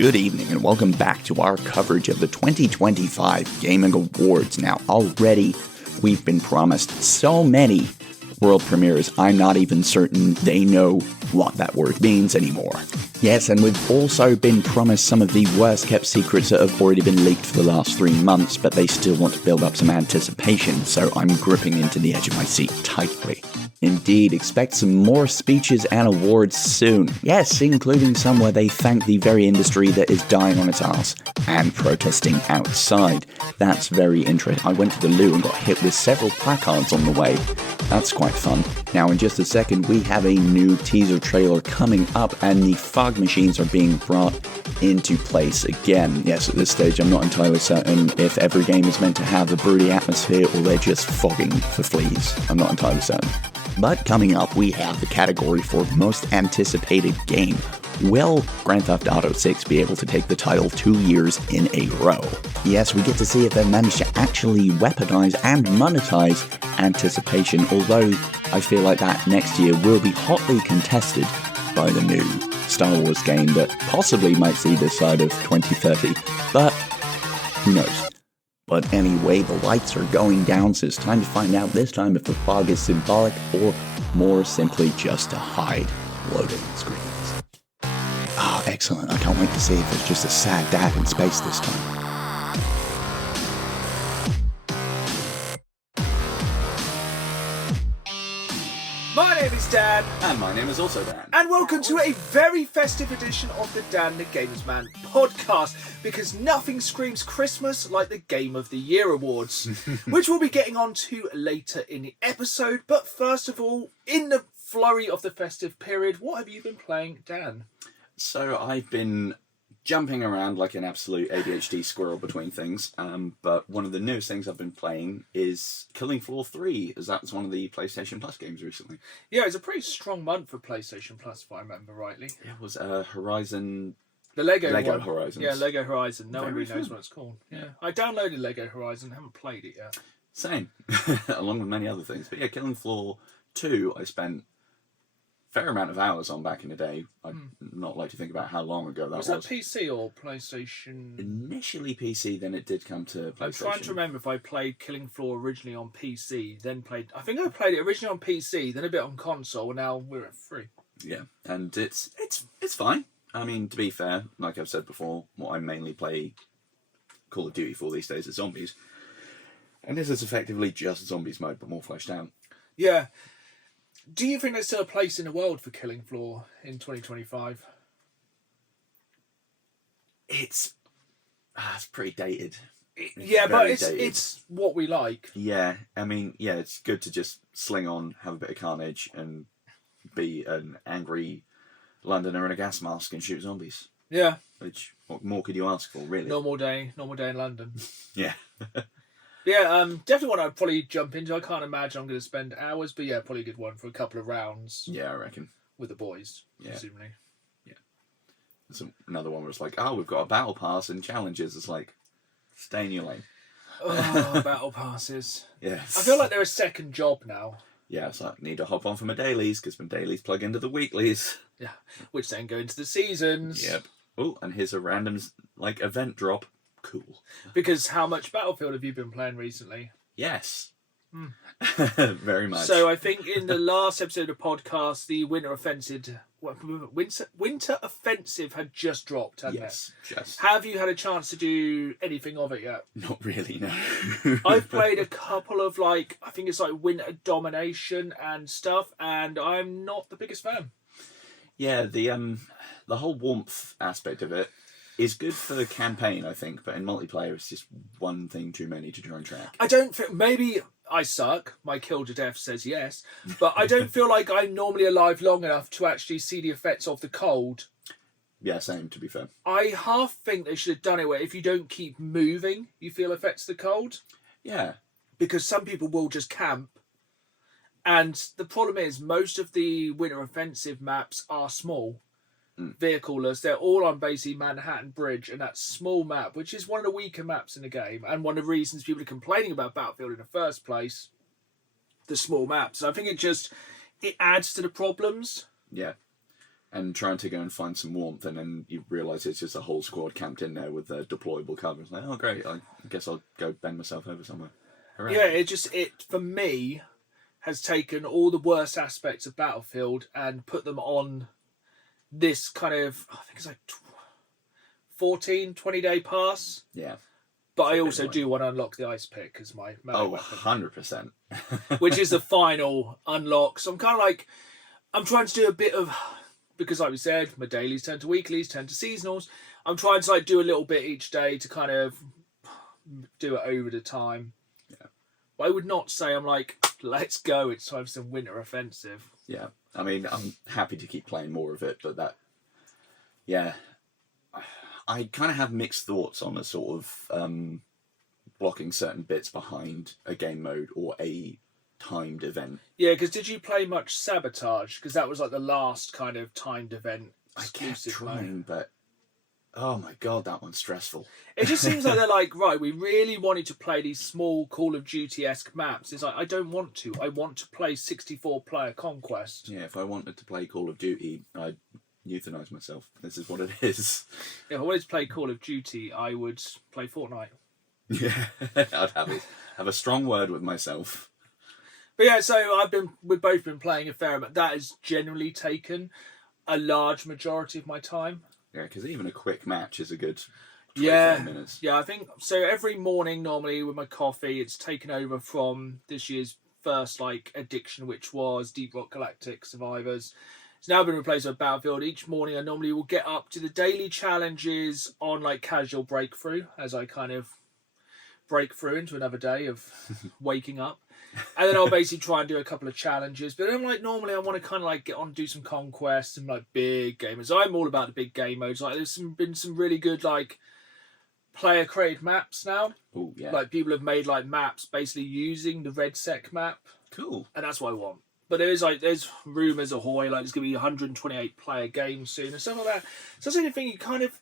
Good evening and welcome back to our coverage of the 2025 Gaming Awards. Now, already we've been promised so many world premieres, I'm not even certain they know what that word means anymore. Yes, and we've also been promised some of the worst kept secrets that have already been leaked for the last 3 months, but they still want to build up some anticipation, so I'm gripping into the edge of my seat tightly. Indeed, expect some more speeches and awards soon. Yes, including some where they thank the very industry that is dying on its arse and protesting outside. That's very interesting. I went to the loo and got hit with several placards on the way. That's quite fun. Now, in just a second, we have a new teaser trailer coming up, and the fog machines are being brought into place again. Yes, at this stage, I'm not entirely certain if every game is meant to have a broody atmosphere or they're just fogging for fleas. I'm not entirely certain. But coming up, we have the category for most anticipated game. Will Grand Theft Auto 6 be able to take the title 2 years in a row? Yes, we get to see if they manage to actually weaponize and monetize anticipation, although I feel like that next year will be hotly contested by the new Star Wars game that possibly might see this side of 2030, but who knows? But anyway, the lights are going down, so it's time to find out this time if the fog is symbolic or more simply just to hide loading screens. Ah, excellent. I can't wait to see if it's just a sad dad in space this time. My name is Dan. And my name is also Dan. And welcome to a very festive edition of the Dan the Gamers Man podcast, because nothing screams Christmas like the Game of the Year Awards, which we'll be getting on to later in the episode. But first of all, in the flurry of the festive period, what have you been playing, Dan? So I've been jumping around like an absolute ADHD squirrel between things, but one of the newest things I've been playing is Killing Floor 3, as that was one of the PlayStation Plus games recently. Yeah, it's a pretty strong month for PlayStation Plus, if I remember rightly. It was Horizon... The Lego one. Horizon. Yeah, Lego Horizon. No one really knows what it's called. Yeah. I downloaded Lego Horizon, haven't played it yet. Same, along with many other things. But yeah, Killing Floor 2, I spent fair amount of hours on back in the day. I'd not like to think about how long ago that was. Was that PC or PlayStation? Initially PC, then it did come to PlayStation. I'm trying to remember if I played Killing Floor originally on PC, then I think I played it originally on PC, then a bit on console, and now we're at 3. Yeah, and it's fine. I mean, to be fair, like I've said before, what I mainly play Call of Duty for these days is zombies. And this is effectively just zombies mode, but more fleshed out. Yeah. Do you think there's still a place in the world for Killing Floor in 2025? It's pretty dated. It's what we like. Yeah, I mean, yeah, it's good to just sling on, have a bit of carnage, and be an angry Londoner in a gas mask and shoot zombies. Yeah. What more could you ask for, really? Normal day in London. Yeah. Yeah, definitely one I'd probably jump into. I can't imagine I'm going to spend hours, but yeah, probably a good one for a couple of rounds. Yeah, I reckon. With the boys, presumably. Yeah. There's another one where it's like, oh, we've got a battle pass and challenges. It's like, stay in your lane. Oh, battle passes. Yeah. I feel like they're a second job now. Yeah, it's like, need to hop on for my dailies, because my dailies plug into the weeklies. Yeah, which then go into the seasons. Yep. Oh, and here's a random, event drop. Cool. Because how much Battlefield have you been playing recently? Yes. Very much. So I think in the last episode of the podcast, the Winter Offensive had just dropped, hadn't it? Just. Have you had a chance to do anything of it yet? Not really, no. I've played a couple of I think it's Winter Domination and stuff, and I'm not the biggest fan. Yeah, the whole warmth aspect of it is good for the campaign, I think, but in multiplayer it's just one thing too many to try and track. I don't think... Maybe I suck. My kill to death says yes. But I don't feel like I'm normally alive long enough to actually see the effects of the cold. Yeah, same, to be fair. I half think they should have done it where if you don't keep moving, you feel effects of the cold. Yeah. Because some people will just camp. And the problem is, most of the Winter Offensive maps are small. Vehicleless. They're all on basically Manhattan Bridge and that small map, which is one of the weaker maps in the game and one of the reasons people are complaining about Battlefield in the first place. The small maps. So I think it adds to the problems. Yeah. and trying to go and find some warmth, and then you realise it's just a whole squad camped in there with their deployable cover. It's like, oh great, I guess I'll go bend myself over somewhere. Hooray. Yeah, it for me has taken all the worst aspects of Battlefield and put them on this kind of, I think it's like 20-day pass. Yeah. But I also do want to unlock the ice pick as my melee weapon. 100%. Which is the final unlock. So I'm kind of like, I'm trying to do a bit of, because like we said, my dailies turn to weeklies, turn to seasonals. I'm trying to like do a little bit each day to kind of do it over the time. Yeah. But I would not say I'm like, let's go, it's time for some winter offensive. Yeah. I mean, I'm happy to keep playing more of it, but I kind of have mixed thoughts on a sort of blocking certain bits behind a game mode or a timed event. Yeah, because did you play much Sabotage? Because that was like the last kind of timed event exclusive. I kept trying, but oh my god, that one's stressful. It just seems like they're like, right, we really wanted to play these small Call of Duty-esque maps. It's like, I don't want to. I want to play 64-player Conquest. Yeah, if I wanted to play Call of Duty, I'd euthanize myself. This is what it is. If I wanted to play Call of Duty, I would play Fortnite. Yeah, I'd have a strong word with myself. But yeah, so we've both been playing a fair amount. That has generally taken a large majority of my time. Yeah, because even a quick match is a good 25 minutes. Yeah, I think so. Every morning, normally with my coffee, it's taken over from this year's first like addiction, which was Deep Rock Galactic Survivors. It's now been replaced by Battlefield. Each morning, I normally will get up to the daily challenges on like casual breakthrough as I kind of break through into another day of waking up. And then I'll basically try and do a couple of challenges. But then, like, normally I want to kind of like get on and do some conquests and like big gamers. I'm all about the big game modes. Like, there's been some really good like player created maps now. Oh yeah. Like people have made like maps basically using the Red Sec map. Cool. And that's what I want. But there's rumours ahoy, like there's going to be 128 player games soon and stuff like that. So that's the only thing you kind of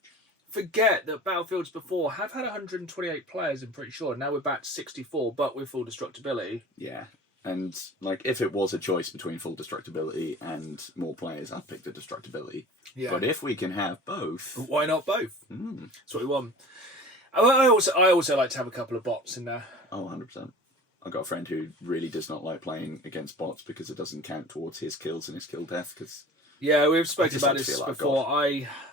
forget that Battlefields before have had 128 players, I'm pretty sure. Now we're back to 64, but with full destructibility. Yeah. And like if it was a choice between full destructibility and more players, I'd pick the destructibility. Yeah. But if we can have both, why not both? Mm. That's what we want. I also like to have a couple of bots in there. Oh, 100%. I've got a friend who really does not like playing against bots because it doesn't count towards his kills and his kill death. Cause yeah, we've spoken about this before.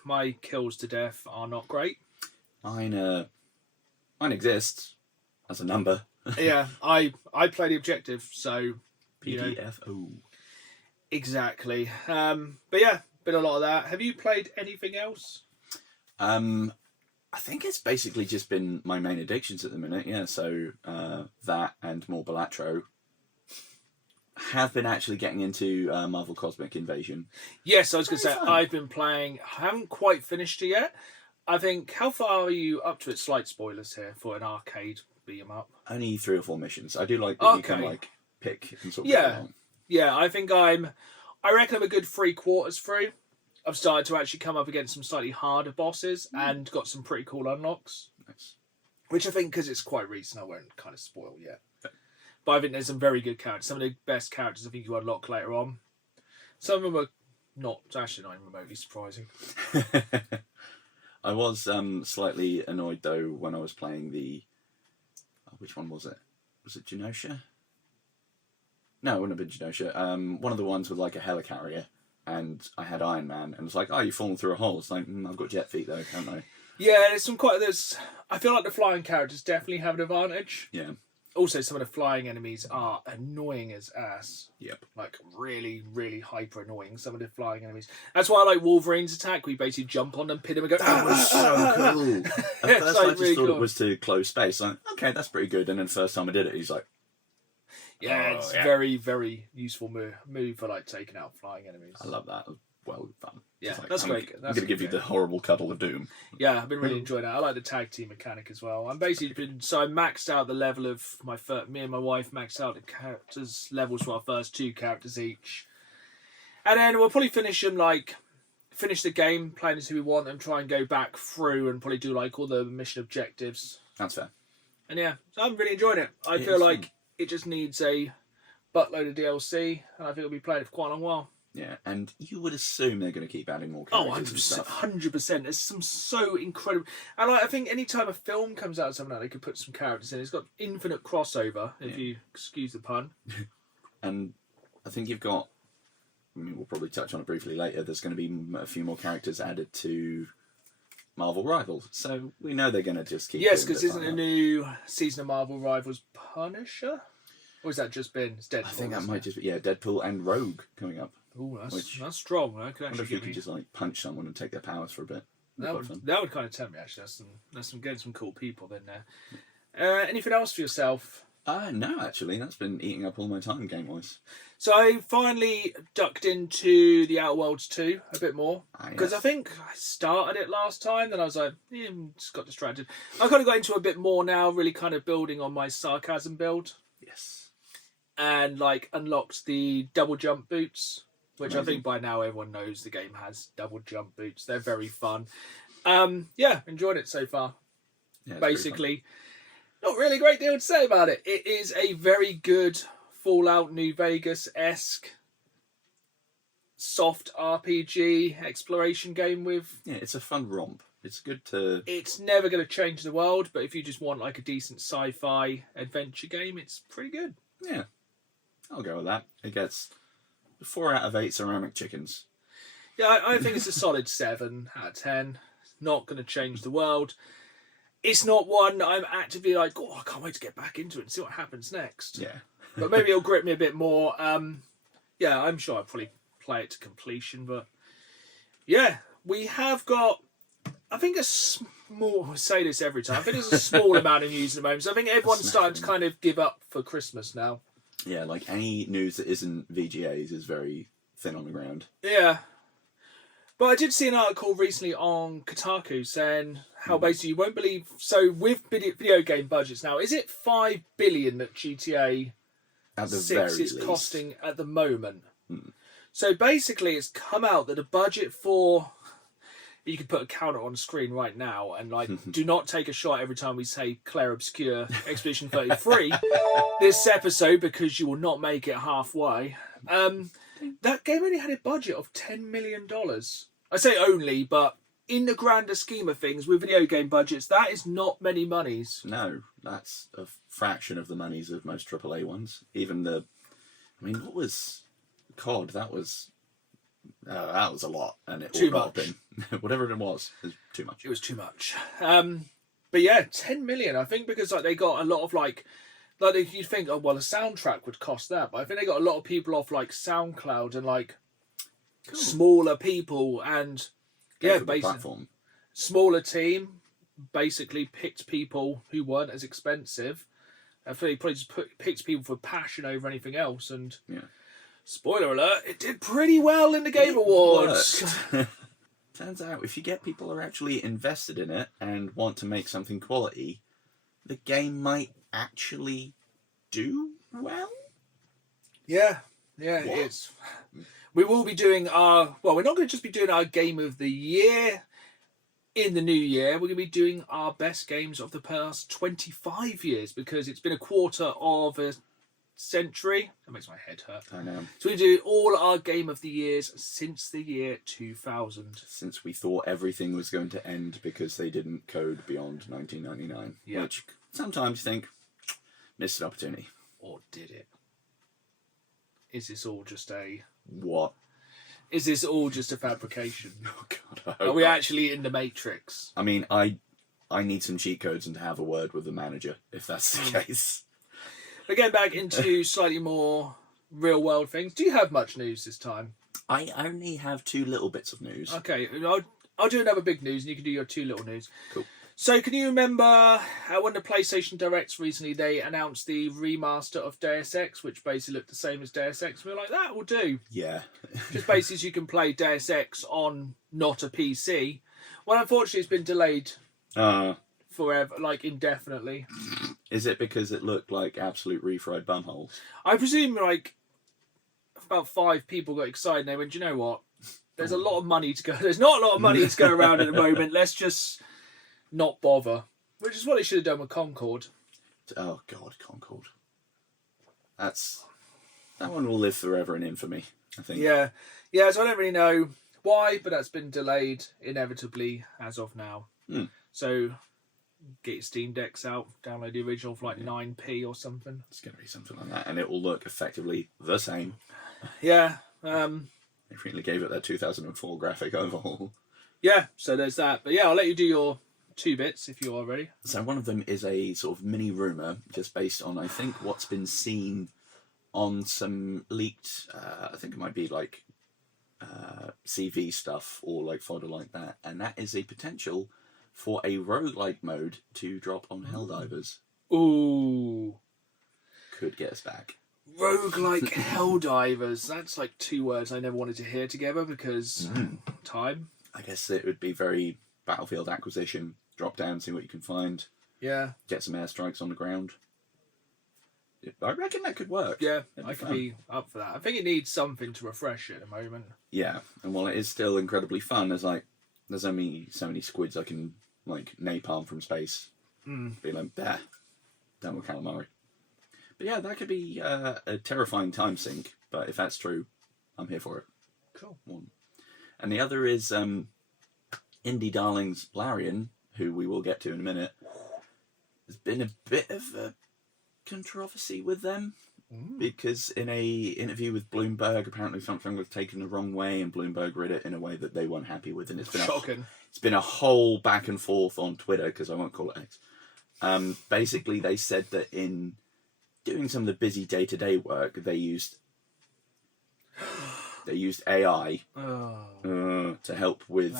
My kills to death are not great. Mine exists as a number. Yeah, I play the objective, so PDFO. Exactly. But yeah, been a lot of that. Have you played anything else? I think it's basically just been my main addictions at the minute. Yeah, so that and more Balatro. Have been actually getting into Marvel Cosmic Invasion. Yes, I was going to say, fun. I've been playing, I haven't quite finished it yet. I think, how far are you up to it? Slight spoilers here for an arcade beat 'em up. Only 3 or 4 missions. I do like that you can like pick and sort of go along. Yeah, I think I reckon I'm a good 3/4 through. I've started to actually come up against some slightly harder bosses and got some pretty cool unlocks. Nice. Which I think, because it's quite recent, I won't kind of spoil yet. But I think there's some very good characters. Some of the best characters I think you unlock later on. Some of them are not actually not even remotely surprising. I was slightly annoyed though when I was playing the... which one was it? Was it Genosha? No, it wouldn't have been Genosha. One of the ones with like a helicarrier. And I had Iron Man, and it's like, oh, you've fallen through a hole. It's like, I've got jet feet though, haven't I? Yeah, I feel like the flying characters definitely have an advantage. Yeah. Also, some of the flying enemies are annoying as ass. Yep. Like, really, really hyper annoying, some of the flying enemies. That's why I like Wolverine's attack. We basically jump on them, pin them and go, that was so cool. At first I just really thought cool. it was to close space. Like, okay, that's pretty good. And then the first time I did it, he's like... Yeah, it's very, very useful move for like taking out flying enemies. I love that. Well fun. Yeah, like, that's great. I'm going to give you the horrible cuddle of doom. Yeah, I've been really enjoying that. I like the tag team mechanic as well. I'm basically I maxed out the level of me and my wife maxed out the characters levels for our first 2 characters each. And then we'll probably finish the game, playing as who we want, and try and go back through and probably do like all the mission objectives. That's fair. And yeah, so I'm really enjoying it. I feel like it just needs a buttload of DLC, and I think we'll be playing it for quite a long while. Yeah, and you would assume they're going to keep adding more Oh, characters and stuff. 100%. There's some so incredible... And I think any time a film comes out of something like that, they could put some characters in. It's got infinite crossover, if you excuse the pun. And I think you've got... I mean, we'll probably touch on it briefly later. There's going to be a few more characters added to Marvel Rivals. So we know they're going to just keep... Yes, because isn't a new season of Marvel Rivals Punisher? Or has that just been... It's Deadpool, I think that might just be... Yeah, Deadpool and Rogue coming up. Oh, that's strong. That could I wonder actually if you give could me... just like punch someone and take their powers for a bit. That would kind of tempt me, actually. There's some getting some cool people in there. Anything else for yourself? No, actually. That's been eating up all my time game-wise. So I finally ducked into the Outer Worlds 2 a bit more. Because I think I started it last time, then I was like, just got distracted. I kind of got into it a bit more now, really kind of building on my sarcasm build. Yes. And like unlocked the double jump boots. Which Amazing. I think by now everyone knows the game has double jump boots. They're very fun. Enjoyed it so far. Yeah, Basically, not really a great deal to say about it. It is a very good Fallout New Vegas-esque soft RPG exploration game with... Yeah, it's a fun romp. It's good to... It's never going to change the world, but if you just want like a decent sci-fi adventure game, it's pretty good. Yeah, I'll go with that. It gets 4 out of 8 ceramic chickens. Yeah, I think it's a solid 7 out of 10. Not going to change the world. It's not one I'm actively like, oh, I can't wait to get back into it and see what happens next. Yeah. But maybe it'll grip me a bit more. I'm sure I'll probably play it to completion. But yeah, we have got, I think, a small, I say this every time, I think there's a small amount of news at the moment. So I think everyone's starting to kind of give up for Christmas now. Yeah, like any news that isn't VGAs is very thin on the ground. Yeah. But I did see an article recently on Kotaku saying how basically you won't believe... So with video game budgets now, is it $5 billion that GTA At the 6 very is least. costing at the moment? So basically it's come out that the budget for... You can put a counter on the screen right now and like do not take a shot every time we say Claire Obscure Expedition 33 this episode because you will not make it halfway. That game only had a budget of $10 million. I say only, but in the grander scheme of things, with video game budgets, that is not many monies. No, that's a fraction of the monies of most AAA ones. Even what was COD? That was a lot, and it Too all got much. up in. Whatever it was too much. It was too much. But yeah, 10 million. I think because like they got a lot of like you'd think, oh well, a soundtrack would cost that, but I think they got a lot of people off like SoundCloud and like smaller people and basically platform. Smaller team basically picked people who weren't as expensive. I think they probably just picked people for passion over anything else. And spoiler alert, it did pretty well in the Game Awards. Turns out if you get people who are actually invested in it and want to make something quality, the game might actually do well. Yeah, it is. We will be doing we're not going to just be doing our Game of the Year in the new year. We're going to be doing our best games of the past 25 years because it's been a quarter of a century. That makes my head hurt. I know. So we do all our Game of the Years since the year 2000. Since we thought everything was going to end because they didn't code beyond 1999. Yeah. Which sometimes you think, missed an opportunity. Or did it? Is this all just a... What? Is this all just a fabrication? Oh God, Are we actually in the Matrix? I mean, I need some cheat codes and to have a word with the manager, if that's the case. We're getting back into slightly more real-world things. Do you have much news this time? I only have 2 little bits of news. Okay, I'll do another big news and you can do your 2 little news. Cool. So can you remember when the PlayStation Directs recently, they announced the remaster of Deus Ex, which basically looked the same as Deus Ex? We were like, that will do. Yeah. Just basically so you can play Deus Ex on not a PC. Well, unfortunately, it's been delayed forever, like indefinitely. Is it because it looked like absolute refried bumholes? I presume like about 5 people got excited and they went, you know what? There's a lot of money to go. There's not a lot of money to go around at the moment. Let's just not bother. Which is what they should have done with Concord. Oh God, Concord. That one will live forever in infamy, I think. Yeah. Yeah, so I don't really know why, but that's been delayed inevitably as of now. So get your Steam Decks out, download the original for like 9p or something. It's going to be something like that, and it will look effectively the same. Yeah. They frequently gave it that 2004 graphic overhaul. Yeah, so there's that. But yeah, I'll let you do your 2 bits if you are ready. So one of them is a sort of mini rumour, just based on, I think, what's been seen on some leaked, I think it might be like CV stuff or like fodder like that, and that is a potential for a roguelike mode to drop on Helldivers. Ooh. Could get us back. Roguelike Helldivers. That's like 2 words I never wanted to hear together because time. I guess it would be very Battlefield acquisition. Drop down, see what you can find. Yeah. Get some airstrikes on the ground. I reckon that could work. Yeah, I could be up for that. I think it needs something to refresh it at the moment. Yeah, and while it is still incredibly fun, there's only so many squids I can like napalm from space. Be like, bah, done with calamari. But yeah, that could be a terrifying time sink. But if that's true, I'm here for it. Cool. One. And the other is indie darlings Larian, who we will get to in a minute. There's been a bit of a controversy with them because in a interview with Bloomberg, apparently something was taken the wrong way, and Bloomberg read it in a way that they weren't happy with, and it's been shocking. It's been a whole back and forth on Twitter, because I won't call it X. Basically, they said that in doing some of the busy day-to-day work, they used AI to help with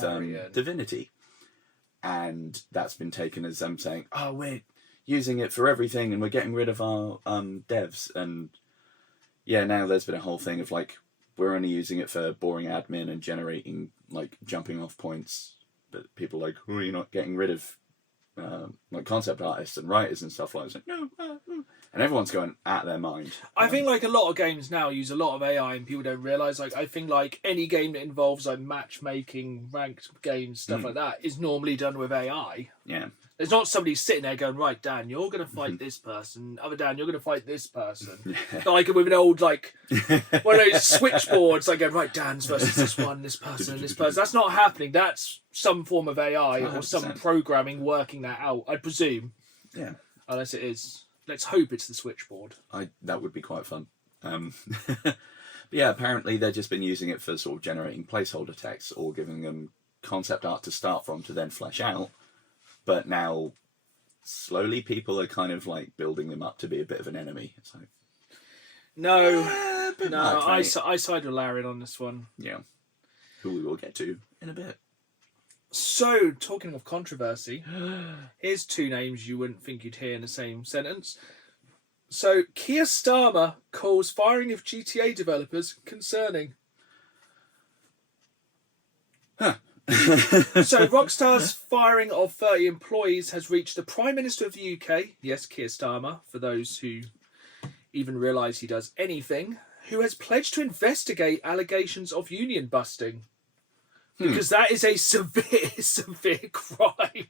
Divinity, and that's been taken as them saying, "Oh, we're using it for everything, and we're getting rid of our devs." And yeah, now there's been a whole thing of like, we're only using it for boring admin and generating like jumping off points. But people are like, "Oh, you're not getting rid of like concept artists and writers and stuff like that." Like, no, and everyone's going at their mind. I think like a lot of games now use a lot of AI, and people don't realise. Like, I think like any game that involves like matchmaking, ranked games, stuff like that, is normally done with AI. Yeah. There's not somebody sitting there going, right, Dan, you're going to fight this person. Other Dan, you're going to fight this person. Like with an old, like, one of those switchboards, like, going, right, Dan's versus this one, this person, this person. That's not happening. That's some form of AI 100%. or some programming working that out, I presume. Yeah. Unless it is. Let's hope it's the switchboard. That would be quite fun. But yeah, apparently they've just been using it for sort of generating placeholder text or giving them concept art to start from to then flesh out. But now, slowly, people are kind of like building them up to be a bit of an enemy. It's like, no, much, I side with Larian on this one. Yeah, who we will get to in a bit. So, talking of controversy, here's 2 names you wouldn't think you'd hear in the same sentence. So, Keir Starmer calls firing of GTA developers concerning. Huh. So, Rockstar's firing of 30 employees has reached the Prime Minister of the UK, yes, Keir Starmer, for those who even realise he does anything, who has pledged to investigate allegations of union busting. Because that is a severe crime.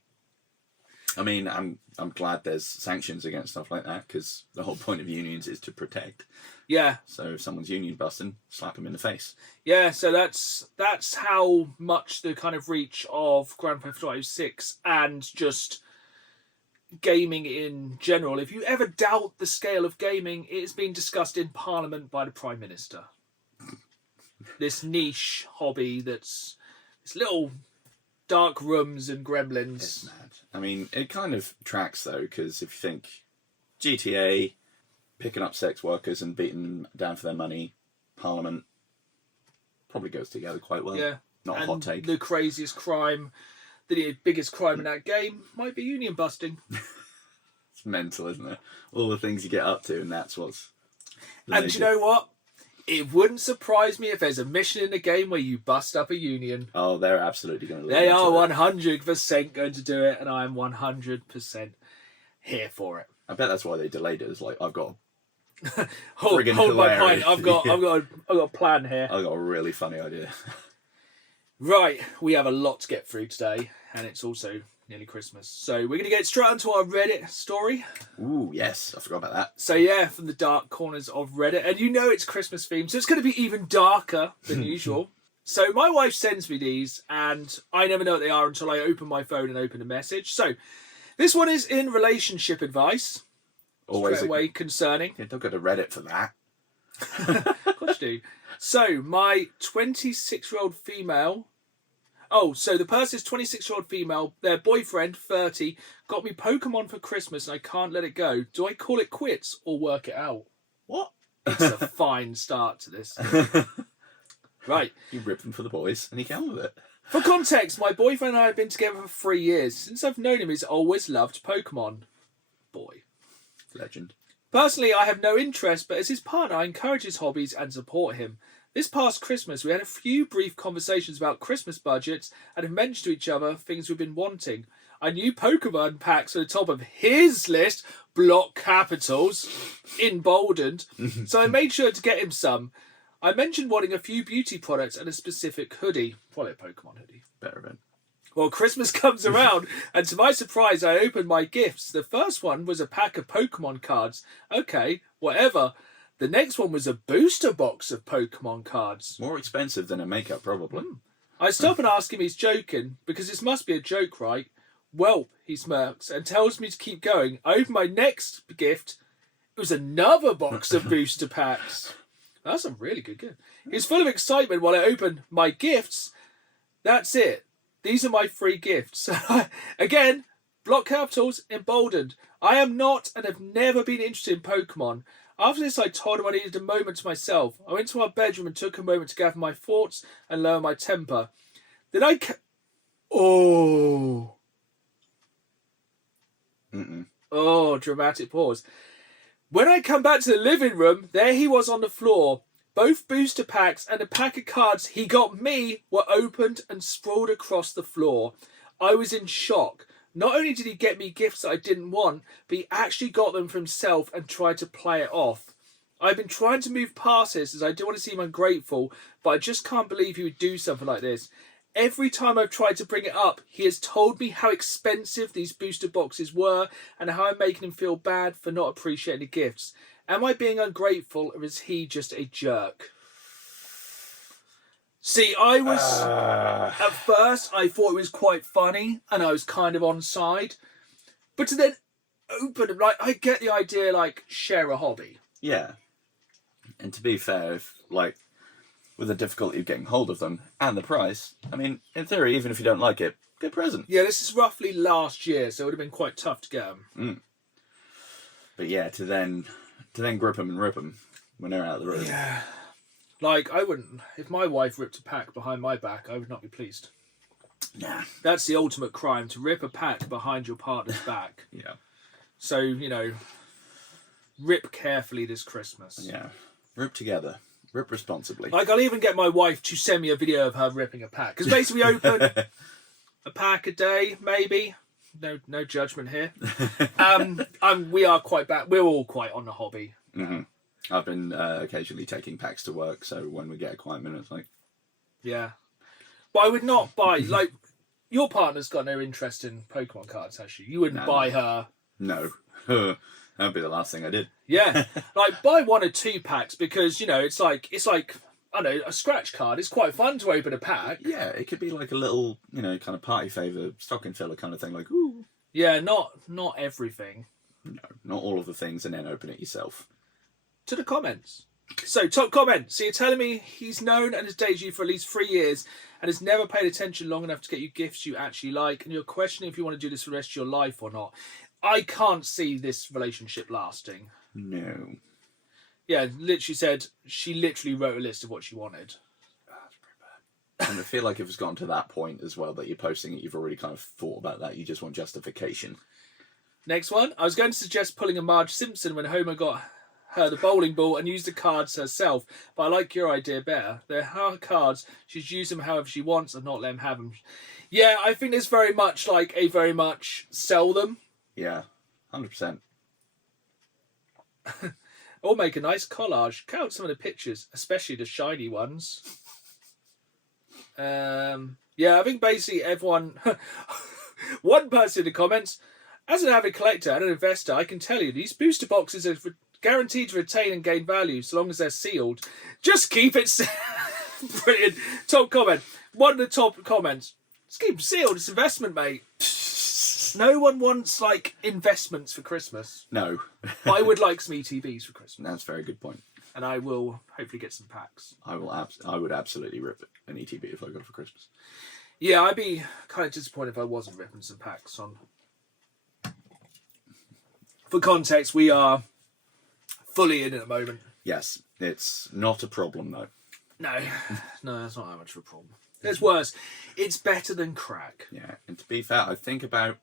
I mean, I'm glad there's sanctions against stuff like that, because the whole point of unions is to protect. Yeah. So if someone's union busting, slap them in the face. Yeah, so that's how much the kind of reach of Grand Theft Auto 6 and just gaming in general. If you ever doubt the scale of gaming, it is being discussed in Parliament by the Prime Minister. This niche hobby that's this little dark rooms and gremlins. It's mad. I mean, it kind of tracks though, because if you think GTA, picking up sex workers and beating them down for their money, Parliament, probably goes together quite well. Yeah. Not a hot take. The craziest crime, the biggest crime in that game might be union busting. It's mental, isn't it? All the things you get up to, and that's what's... And you know what? It wouldn't surprise me if there's a mission in the game where you bust up a union. Oh, they're absolutely going to... They are 100% going to do it, and I'm 100% here for it. I bet that's why they delayed it. It's like, I've got hold my pint. I've got a plan here. I've got a really funny idea. Right, we have a lot to get through today, and it's also nearly Christmas. So we're going to get straight onto our Reddit story. Ooh, yes. I forgot about that. So yeah, from the dark corners of Reddit. And you know it's Christmas themed, so it's going to be even darker than usual. So my wife sends me these, and I never know what they are until I open my phone and open a message. So this one is in relationship advice. Always straight away concerning. Yeah, don't go to Reddit for that. Of course you do. So my 26-year-old female... Oh, so the person is 26-year-old female. Their boyfriend, 30, got me Pokemon for Christmas and I can't let it go. Do I call it quits or work it out? What? It's a fine start to this. Right. You rip them for the boys and you get on with it. For context, my boyfriend and I have been together for 3 years. Since I've known him, he's always loved Pokemon. Boy. Legend. Personally, I have no interest, but as his partner, I encourage his hobbies and support him. This past Christmas, we had a few brief conversations about Christmas budgets and have mentioned to each other things we've been wanting. I knew Pokemon packs were the top of his list, block capitals, emboldened, so I made sure to get him some. I mentioned wanting a few beauty products and a specific hoodie. Probably a Pokemon hoodie. Better than. Well, Christmas comes around, and to my surprise, I opened my gifts. The first one was a pack of Pokemon cards. Okay, whatever. The next one was a booster box of Pokemon cards. More expensive than a makeup, probably. I stop and ask him he's joking, because this must be a joke, right? Well, he smirks and tells me to keep going. I open my next gift. It was another box of booster packs. That's a really good gift. He's full of excitement while I open my gifts. That's it. These are my free gifts. Again, block capitals, emboldened. I am not and have never been interested in Pokemon. After this, I told him I needed a moment to myself. I went to our bedroom and took a moment to gather my thoughts and lower my temper. Then I... Oh, dramatic pause. When I come back to the living room, there he was on the floor. Both booster packs and a pack of cards he got me were opened and sprawled across the floor. I was in shock. Not only did he get me gifts that I didn't want, but he actually got them for himself and tried to play it off. I've been trying to move past this as I don't want to seem ungrateful, but I just can't believe he would do something like this. Every time I've tried to bring it up, he has told me how expensive these booster boxes were and how I'm making him feel bad for not appreciating the gifts. Am I being ungrateful or is he just a jerk? See, I was... At first, I thought it was quite funny and I was kind of on side. But to then open... Like, I get the idea, like, share a hobby. Yeah. And to be fair, if, like, with the difficulty of getting hold of them and the price, I mean, in theory, even if you don't like it, get a present. Yeah, this is roughly last year, so it would have been quite tough to get them. But yeah, to then grip them and rip them when they're out of the room. Yeah. Like, I wouldn't... If my wife ripped a pack behind my back, I would not be pleased. Nah. That's the ultimate crime, to rip a pack behind your partner's back. Yeah. So, you know, rip carefully this Christmas. Yeah. Rip together. Rip responsibly. Like, I'll even get my wife to send me a video of her ripping a pack. Because basically we open a pack a day, maybe. No judgment here. We are quite bad. We're all quite on the hobby. Mm-hmm. I've been occasionally taking packs to work, so when we get a quiet minute, it's like... Yeah. But I would not buy... Like, your partner's got no interest in Pokemon cards, has she? You wouldn't buy her... No. That'd be the last thing I did. Yeah. Like, buy 1 or 2 packs because, you know, it's like, I don't know, a scratch card. It's quite fun to open a pack. Yeah, it could be like a little, you know, kind of party favour, stocking filler kind of thing. Like, ooh. Yeah, not everything. No, not all of the things, and then open it yourself. To the comments. So, top comment. So you're telling me he's known and has dated you for at least 3 years and has never paid attention long enough to get you gifts you actually like, and you're questioning if you want to do this for the rest of your life or not. I can't see this relationship lasting. No. Yeah, she literally wrote a list of what she wanted. That's pretty bad. And I feel like if it's gotten to that point as well that you're posting it, you've already kind of thought about that. You just want justification. Next one. I was going to suggest pulling a Marge Simpson when Homer got her the bowling ball and used the cards herself, but I like your idea better. They're her cards. She's use them however she wants and not let them have them. Yeah, I think it's very much sell them. Yeah, 100%. Or make a nice collage. Count some of the pictures, especially the shiny ones. Yeah, I think basically everyone... One person in the comments, as an avid collector and an investor, I can tell you these booster boxes are guaranteed to retain and gain value so long as they're sealed. Just keep it Brilliant. Top comment. One of the top comments. Just keep them sealed. It's investment, mate. No one wants, like, investments for Christmas. No. But I would like some ETBs for Christmas. That's a very good point. And I will hopefully get some packs. I would absolutely rip an ETB if I got it for Christmas. Yeah, I'd be kind of disappointed if I wasn't ripping some packs on. For context, we are fully in at the moment. Yes, it's not a problem though. No, that's not that much of a problem. There's worse. It's better than crack. Yeah, and to be fair, I think about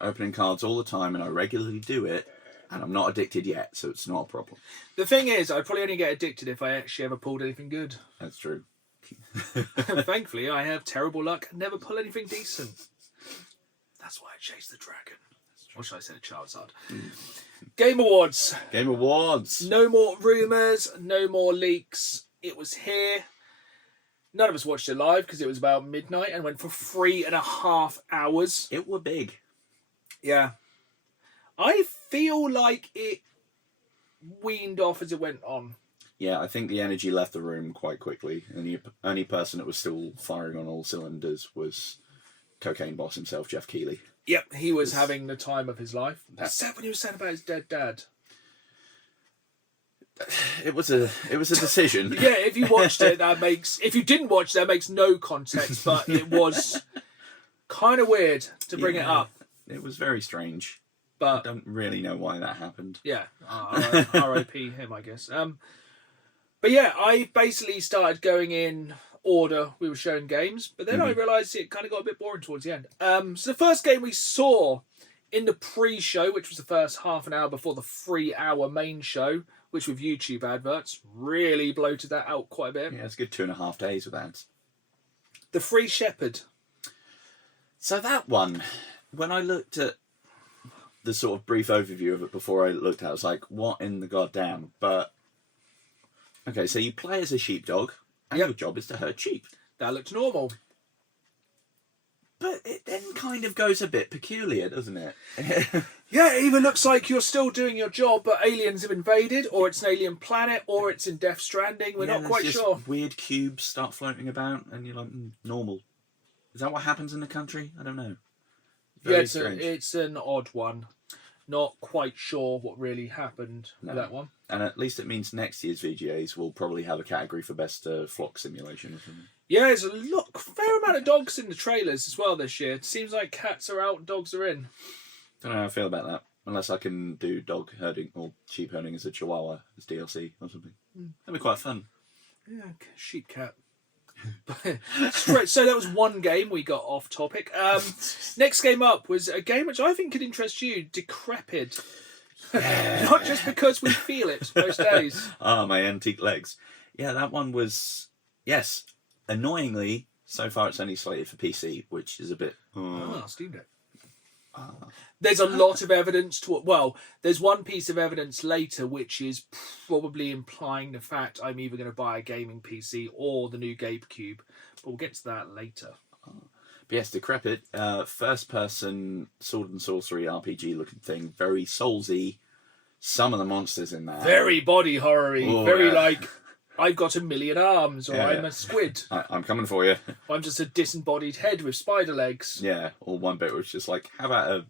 opening cards all the time and I regularly do it, and I'm not addicted yet, so it's not a problem. The thing is, I'd probably only get addicted if I actually ever pulled anything good. That's true. Thankfully, I have terrible luck and never pull anything decent. That's why I chase the dragon. Or should I say the Charizard? Game Awards. Game Awards. No more rumours, no more leaks. It was here. None of us watched it live because it was about midnight and went for 3.5 hours. It were big. Yeah. I feel like it weaned off as it went on. Yeah, I think the energy left the room quite quickly, and the only person that was still firing on all cylinders was cocaine boss himself, Jeff Keighley. Yep, he was having the time of his life. Except when he was saying about his dead dad. It was a decision. Yeah, if you watched it, if you didn't watch it, that makes no context, but it was kind of weird to bring it up. It was very strange. But I don't really know why that happened. Yeah, R.I.P. him, I guess. But yeah, I basically started going in order we were showing games, but then I realised it kind of got a bit boring towards the end. So the first game we saw in the pre-show, which was the first half an hour before the 3-hour main show, which with YouTube adverts really bloated that out quite a bit. Yeah, it's a good 2.5 days with ads. The Free Shepherd. So that one, when I looked at the sort of brief overview of it before I looked at it, I was like, what in the goddamn? But, okay, so you play as a sheepdog, and your job is to herd sheep. That looked normal. But it then kind of goes a bit peculiar, doesn't it? Yeah, it either looks like you're still doing your job, but aliens have invaded, or it's an alien planet, or it's in Death Stranding. We're not quite sure. Weird cubes start floating about, and you're like, normal. Is that what happens in the country? I don't know. It's an odd one. Not quite sure what really happened with that one. And at least it means next year's VGAs will probably have a category for best flock simulation or something. Yeah, there's a fair amount of dogs in the trailers as well this year. It seems like cats are out and dogs are in. Don't know how I feel about that. Unless I can do dog herding or sheep herding as a chihuahua as DLC or something. That'd be quite fun. Yeah, sheep cat. So that was one game we got off topic. Next game up was a game which I think could interest you, Decrepit. Not just because we feel it most days. My antique legs. Yeah, that one was, yes, annoyingly, so far it's only slated for PC, which is a bit... Steam Deck. There's a lot of evidence there's one piece of evidence later which is probably implying the fact I'm either going to buy a gaming PC or the new GameCube, but we'll get to that later. But yes, Decrepit, first-person sword and sorcery RPG looking thing, very Soulsy. Some of the monsters in there, very body horror-y, like I've got a million arms, or I'm a squid. I'm coming for you. I'm just a disembodied head with spider legs. Yeah, or one bit was just like, how about a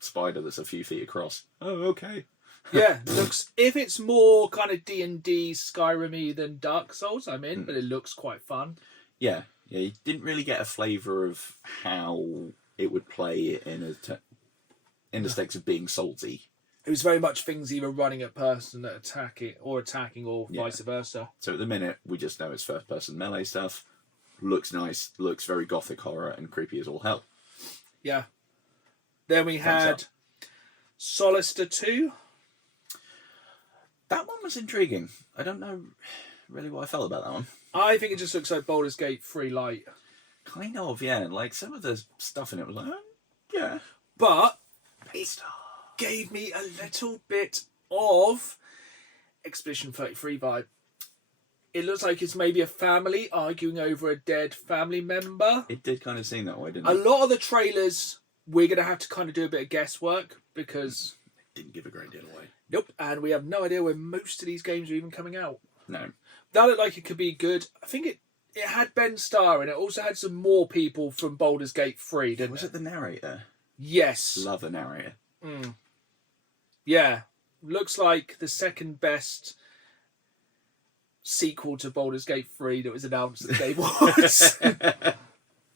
spider that's a few feet across? Oh, okay. Yeah, looks. If it's more kind of D&D Skyrim-y than Dark Souls, I'm in, but it looks quite fun. Yeah, you didn't really get a flavour of how it would play in the stakes of being Soulsy. It was very much things either running at person that attacking, or vice versa. So at the minute, we just know it's first-person melee stuff. Looks nice, looks very gothic horror, and creepy as all hell. Yeah. Then we had Solstice 2. That one was intriguing. I don't know really what I felt about that one. I think it just looks like Baldur's Gate 3 Light. Kind of, yeah. Like, some of the stuff in it was like, yeah. But it gave me a little bit of Expedition 33 vibe. It looks like it's maybe a family arguing over a dead family member. It did kind of seem that way, didn't A it? lot of the trailers we're going to have to kind of do a bit of guesswork because... Didn't give a great deal away. Nope, and we have no idea when most of these games are even coming out. No. That looked like it could be good. I think it had Ben Starr in it. Also had some more people from Baldur's Gate 3, didn't it? Was it the narrator? Yes. Love a narrator. Yeah. Looks like the second best sequel to Baldur's Gate 3 that was announced at the Game Awards.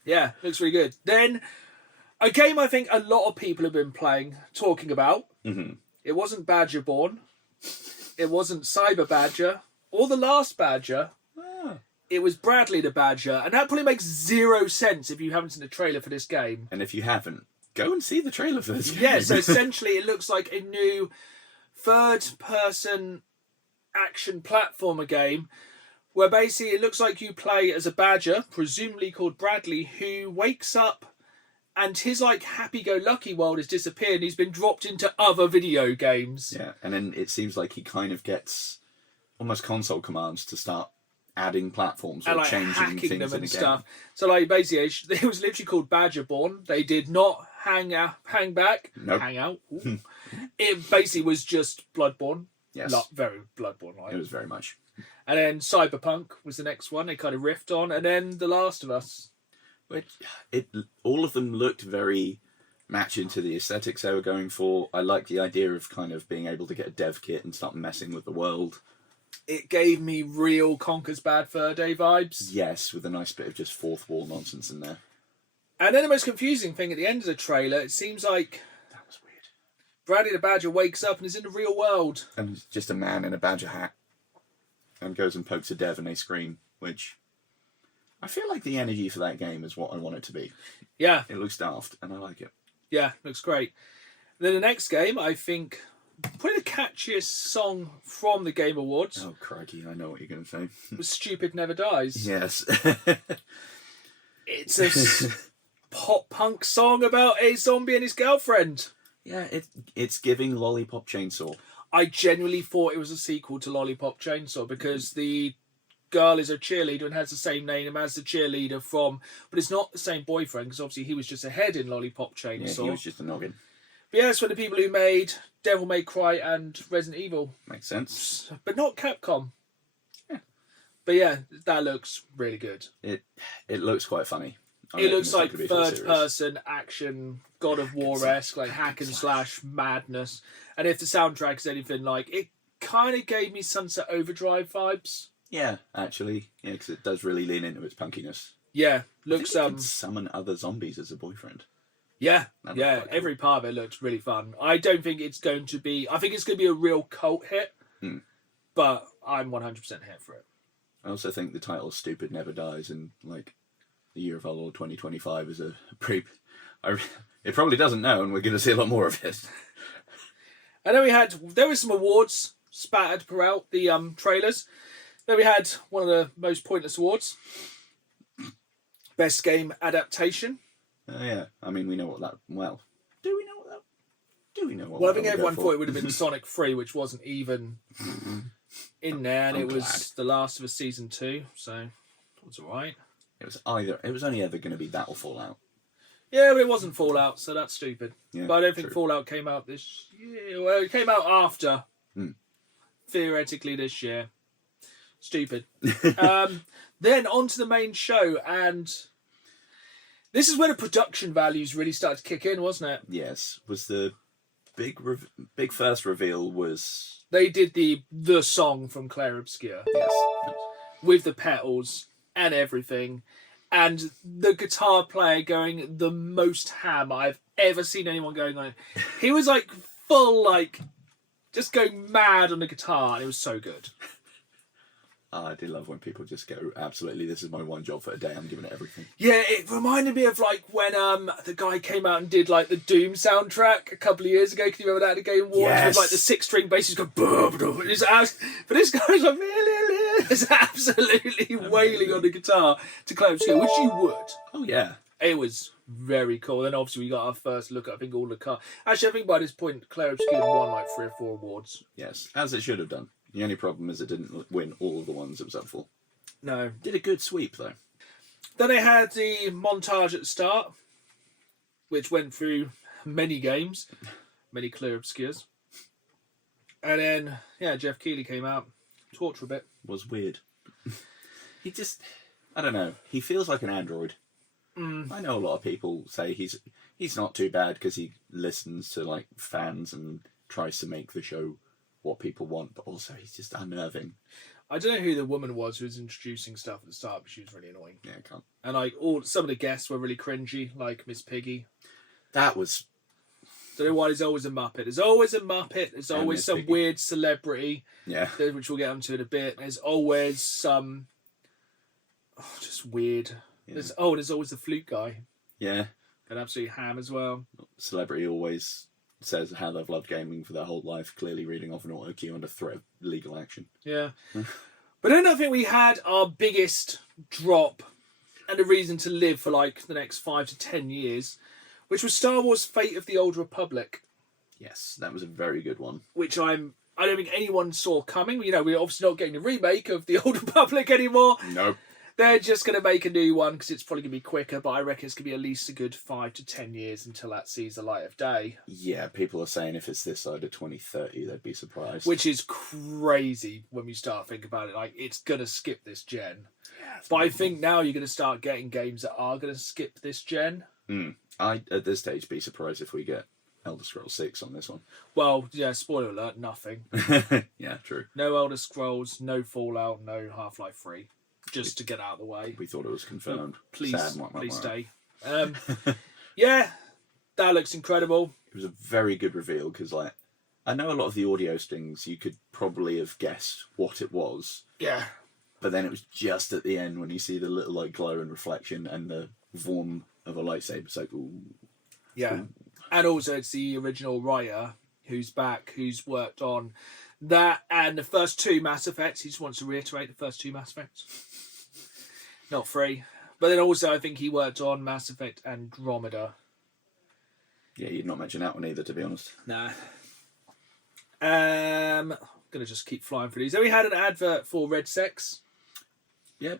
Yeah, looks really good. Then, a game I think a lot of people have been talking about. Mm-hmm. It wasn't Badgerborn. It wasn't Cyber Badger. Or The Last Badger. Ah. It was Bradley the Badger. And that probably makes zero sense if you haven't seen the trailer for this game. And if you haven't, go and see the trailer for this game. Yeah, so essentially it looks like a new third-person action platformer game where basically it looks like you play as a badger, presumably called Bradley, who wakes up and his like happy-go-lucky world has disappeared and he's been dropped into other video games. Yeah, and then it seems like he kind of gets almost console commands to start adding platforms or and like changing hacking things them in and the stuff. game. So like basically it was literally called Badgerborn. They did not hang back, Nope. hang out. Ooh. It basically was just Bloodborne. Yes. Very Bloodborne, right? It was very much. And then Cyberpunk was the next one they kind of riffed on, and then The Last of Us. Which all of them looked very matching to the aesthetics they were going for. I like the idea of kind of being able to get a dev kit and start messing with the world. It gave me real Conker's Bad Fur Day vibes. Yes, with a nice bit of just fourth wall nonsense in there. And then the most confusing thing at the end of the trailer, it seems like That was weird. Bradley the Badger wakes up and is in the real world. And it's just a man in a badger hat and goes and pokes a dev and they scream, which I feel like the energy for that game is what I want it to be. Yeah. It looks daft and I like it. Yeah, looks great. Then the next game, I think, probably the catchiest song from the Game Awards Oh, crikey, I know what you're going to say. was Stupid Never Dies. Yes. It's a pop punk song about a zombie and his girlfriend. Yeah, it's giving Lollipop Chainsaw. I genuinely thought it was a sequel to Lollipop Chainsaw because the girl is a cheerleader and has the same name as the cheerleader from... But it's not the same boyfriend because obviously he was just a head in Lollipop Chainsaw. Yeah, he was just a noggin. But yeah, it's for the people who made Devil May Cry and Resident Evil. Makes sense. But not Capcom. Yeah. But yeah, that looks really good. It looks quite funny. It looks like third-person action, God of War-esque, like hack and slash madness. And if the soundtrack is anything like... It kind of gave me Sunset Overdrive vibes. Yeah, actually. Yeah, because it does really lean into its punkiness. Yeah, looks... I think it can summon other zombies as a boyfriend. Yeah, That'd yeah, quite cool. every part of it looks really fun. I don't think it's going to be... I think it's going to be a real cult hit, but I'm 100% here for it. I also think the title "Stupid Never Dies" and like the year of our Lord 2025 is a pretty. It probably doesn't know, and we're going to see a lot more of it. And then there were some awards spattered throughout the trailers. Then we had one of the most pointless awards, Best Game Adaptation. Yeah, I mean we know what that. Well, do we know what that? Do we know what? Well, I think that would everyone go thought for? it would have been Sonic 3, which wasn't even in there, and I'm it was The Last of Us Season 2, so it was alright. It was either. It was only ever going to be that or Fallout. Yeah, but it wasn't Fallout, so that's stupid. Yeah, but I don't think true. Fallout came out this year. Well, it came out after, theoretically, this year. Stupid. Then on to the main show, and this is where the production values really started to kick in, wasn't it? Yes, was the big first reveal was They did the song from Claire Obscure yes. with the petals and everything, and the guitar player going the most ham I've ever seen anyone going on. He was like full, like just going mad on the guitar, and it was so good. I do love when people just go, absolutely, this is my one job for a day, I'm giving it everything. Yeah, it reminded me of like when the guy came out and did like the Doom soundtrack a couple of years ago. Can you remember that at the Game Awards? Yes. With like the 6-string bass, he's going boom, boom. But this guy's like it's absolutely wailing on the guitar to Claire Obscure, which you would. Oh yeah. It was very cool. Then obviously we got our first look at I think all the car. Actually, I think by this point Claire Obscure had won like 3 or 4 awards. Yes, as it should have done. The only problem is it didn't win all of the ones it was up for. No. Did a good sweep though. Then they had the montage at the start which went through many games, many clear obscures. And then, Jeff Keighley came out, talked for a bit. Was weird. He just, I don't know, he feels like an android. I know a lot of people say he's not too bad because he listens to like fans and tries to make the show what people want, but also he's just unnerving. I don't know who the woman was who was introducing stuff at the start, but she was really annoying. Yeah, I can't. And like some of the guests were really cringy, like Miss Piggy. That was. Don't know why there's always a Muppet. There's always a Muppet. There's always Miss some Piggy. weird celebrity. Yeah. Which we'll get onto in a bit. There's always some. Just weird. Yeah. There's always the flute guy. Yeah. And absolutely ham as well. Celebrity always says how they've loved gaming for their whole life, clearly reading off an auto cue under threat of legal action. Yeah. But I don't think we had our biggest drop and a reason to live for like the next 5 to 10 years, which was Star Wars Fate of the Old Republic. Yes, that was a very good one. Which I don't think anyone saw coming. You know, we're obviously not getting a remake of the Old Republic anymore. Nope. They're just going to make a new one because it's probably going to be quicker, but I reckon it's going to be at least a good 5 to 10 years until that sees the light of day. Yeah, people are saying if it's this side of 2030, they'd be surprised. Which is crazy when we start thinking about it. Like, it's going to skip this gen. Yeah, but I think now you're going to start getting games that are going to skip this gen. I'd, at this stage, be surprised if we get Elder Scrolls 6 on this one. Well, yeah, spoiler alert, nothing. Yeah, true. No Elder Scrolls, no Fallout, no Half-Life 3. Just to get out of the way. We thought it was confirmed. Please, Sad. please stay. Yeah, that looks incredible. It was a very good reveal because, like, I know a lot of the audio stings you could probably have guessed what it was. Yeah. But then it was just at the end when you see the little like glow and reflection and the vorm of a lightsaber. It's like, ooh. Yeah. Ooh. And also it's the original writer who's back, who's worked on that and the first 2 Mass Effects. He just wants to reiterate the first 2 Mass Effects. Not 3. But then also I think he worked on Mass Effect Andromeda. Yeah, you'd not mention that one either, to be honest. Nah. I'm going to just keep flying through these. Then we had an advert for Red Sex. Yep.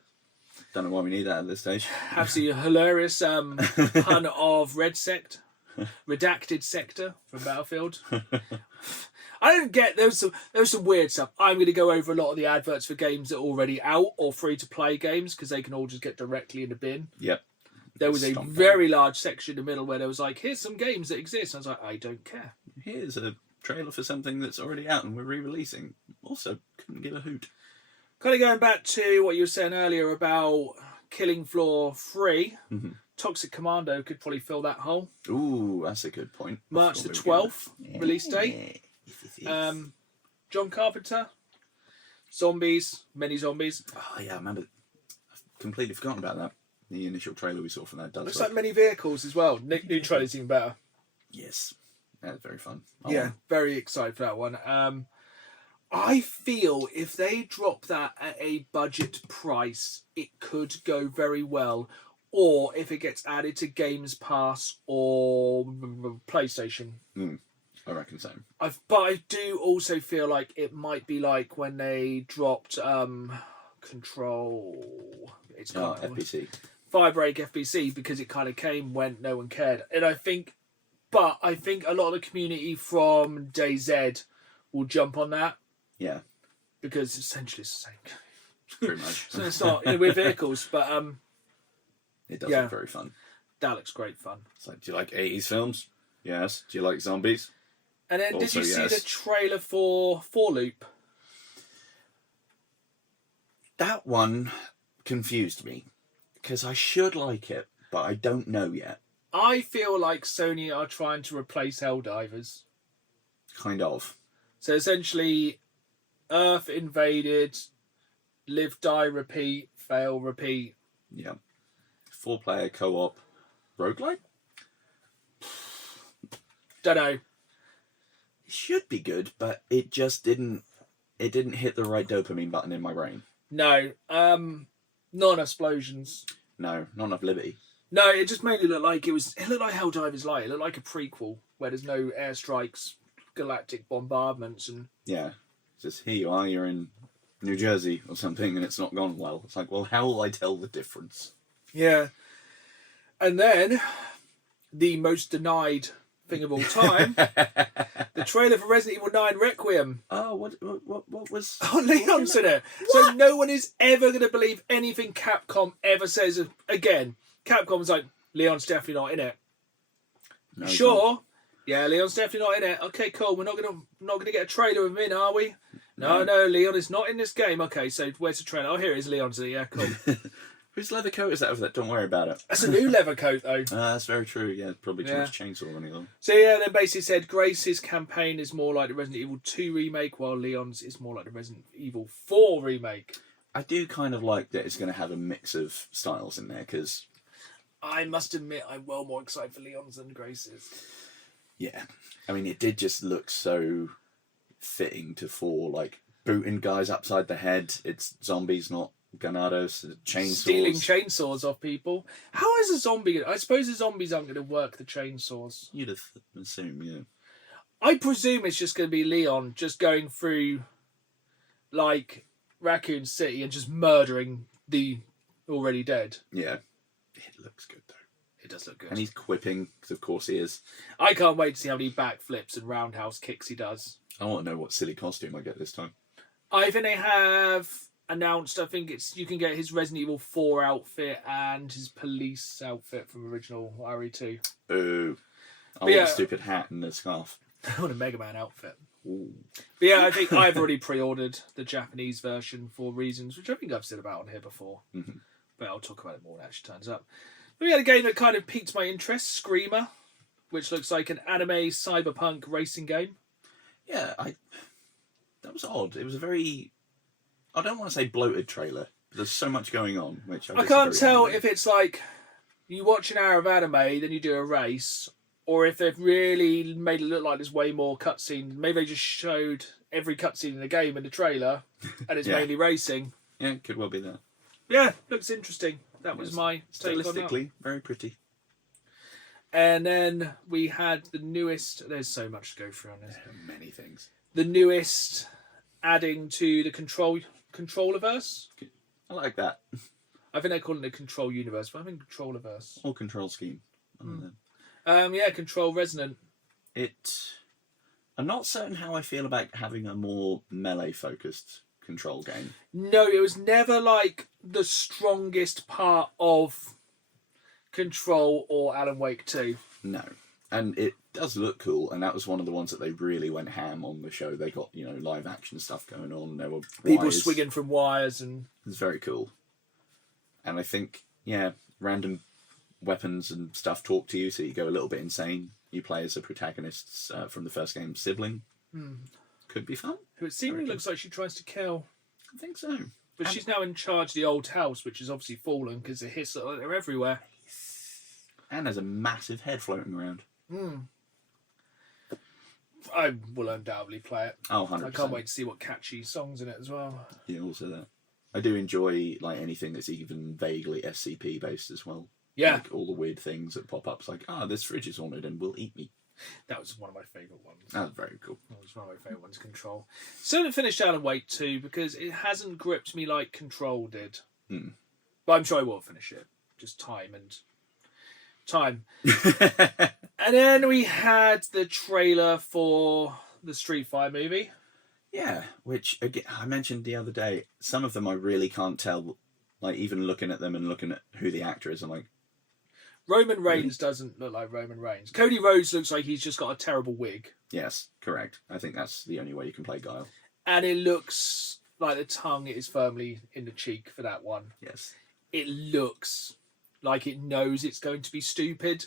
Don't know why we need that at this stage. Absolutely hilarious pun of Red Sect. Redacted Sector from Battlefield. I don't get there was some weird stuff. I'm going to go over a lot of the adverts for games that are already out or free to play games because they can all just get directly in the bin. Yep. There was a very large section in the middle where there was like, here's some games that exist. I was like, I don't care. Here's a trailer for something that's already out and we're re-releasing. Also, couldn't give a hoot. Kind of going back to what you were saying earlier about Killing Floor 3. Mm-hmm. Toxic Commando could probably fill that hole. Ooh, that's a good point. March the 12th release date. John Carpenter. Zombies. Many zombies. Oh yeah, I remember. I've completely forgotten about that. The initial trailer we saw from that does looks like many vehicles as well. New trailer's even better. Yes. That's very fun. Very excited for that one. I feel if they drop that at a budget price, it could go very well. Or if it gets added to Games Pass or PlayStation. I reckon so. But I do also feel like it might be like when they dropped Control. It's called FBC. Firebreak FBC because it kind of came when no one cared. And I think a lot of the community from DayZ will jump on that. Yeah. Because essentially it's the same. Pretty much. So it's not with vehicles, but it does look very fun. That looks great fun. It's like, do you like 80s films? Yes. Do you like zombies? And then Also, did you see yes. the trailer for Loop? That one confused me because I should like it, but I don't know yet. I feel like Sony are trying to replace Helldivers. Kind of. So essentially, Earth invaded, live, die, repeat, fail, repeat. Yeah. 4-player co-op roguelike? Don't know. It should be good, but it just didn't. It didn't hit the right dopamine button in my brain. No. Not explosions. No, not enough liberty. No, it just mainly looked like it looked like Helldivers Light. It looked like a prequel where there's no airstrikes, galactic bombardments, and Yeah. It's just here you are, you're in New Jersey or something, and it's not gone well. It's like, well, how will I tell the difference? yeah. And then the most denied thing of all time, the trailer for Resident Evil 9 Requiem. Oh, what was... Oh, Leon's in it. What? So no one is ever going to believe anything Capcom ever says again. Capcom's like, Leon's definitely not in it. No, sure. Yeah, Leon's definitely not in it. Okay, cool. We're not gonna get a trailer of him in, are we? No, Leon is not in this game. Okay, so where's the trailer? Oh, here it is. Leon's in it. Yeah, cool. Whose leather coat is that over there? Don't worry about it. That's a new leather coat, though. That's very true. Yeah, probably too much chainsaw on it. So yeah, they basically said Grace's campaign is more like the Resident Evil 2 remake, while Leon's is more like the Resident Evil 4 remake. I do kind of like that it's going to have a mix of styles in there, because... I must admit, I'm well more excited for Leon's than Grace's. Yeah. I mean, it did just look so fitting to 4, like, booting guys upside the head. It's zombies, not Ganados, chainsaws. Stealing chainsaws off people. How is a zombie... I suppose the zombies aren't going to work the chainsaws. You'd have assumed, yeah. I presume it's just going to be Leon just going through, like, Raccoon City and just murdering the already dead. Yeah. It looks good, though. It does look good. And he's quipping, because of course he is. I can't wait to see how many backflips and roundhouse kicks he does. I want to know what silly costume I get this time. I think they have announced, I think you can get his Resident Evil 4 outfit and his police outfit from original RE2. Boo. I want a stupid hat and a scarf. I want a Mega Man outfit. Ooh. But yeah, I think I've already pre-ordered the Japanese version for reasons which I think I've said about on here before. Mm-hmm. But I'll talk about it more when it actually turns up. But we had a game that kind of piqued my interest, Screamer, which looks like an anime cyberpunk racing game. Yeah, that was odd. It was a very... I don't want to say bloated trailer, but there's so much going on. Which I can't tell if it's like you watch an hour of anime, then you do a race, or if they've really made it look like there's way more cutscenes. Maybe they just showed every cutscene in the game in the trailer, and it's mainly racing. Yeah, it could well be that. Yeah, looks interesting. That was my take on that. Stylistically, very pretty. And then we had the newest... There's so much to go through on this. There are many things. The newest adding to the Controllerverse. I like that. I think they're calling it the Control Universe, but I think Controllerverse. Or Control Scheme. Control Resonant. I'm not certain how I feel about having a more melee-focused Control game. No, it was never like the strongest part of Control or Alan Wake 2. No. And it does look cool, and that was one of the ones that they really went ham on the show. They got, live action stuff going on. There were people swinging from wires, and it's very cool. And I think, random weapons and stuff talk to you, so you go a little bit insane. You play as a protagonist from the first game, sibling. Could be fun. Who it seemingly looks like she tries to kill. I think so. But she's now in charge of the old house, which is obviously fallen because the hits are everywhere. And there's a massive head floating around. I will undoubtedly play it. Oh, 100%. I can't wait to see what catchy songs in it as well. Yeah, also that. I do enjoy anything that's even vaguely SCP based as well. Yeah. Like all the weird things that pop up. It's like, this fridge is haunted and will eat me. That was one of my favourite ones. That was very cool. That was one of my favourite ones, Control. Still haven't finished Alan Wake 2 because it hasn't gripped me like Control did. But I'm sure I will finish it. Just time. And then we had the trailer for the Street Fighter movie. Yeah, which, again, I mentioned the other day, some of them I really can't tell, even looking at them and looking at who the actor is, I'm like... Roman Reigns doesn't look like Roman Reigns. Cody Rhodes looks like he's just got a terrible wig. Yes, correct. I think that's the only way you can play Guile. And it looks like the tongue is firmly in the cheek for that one. Yes. It looks like it knows it's going to be stupid.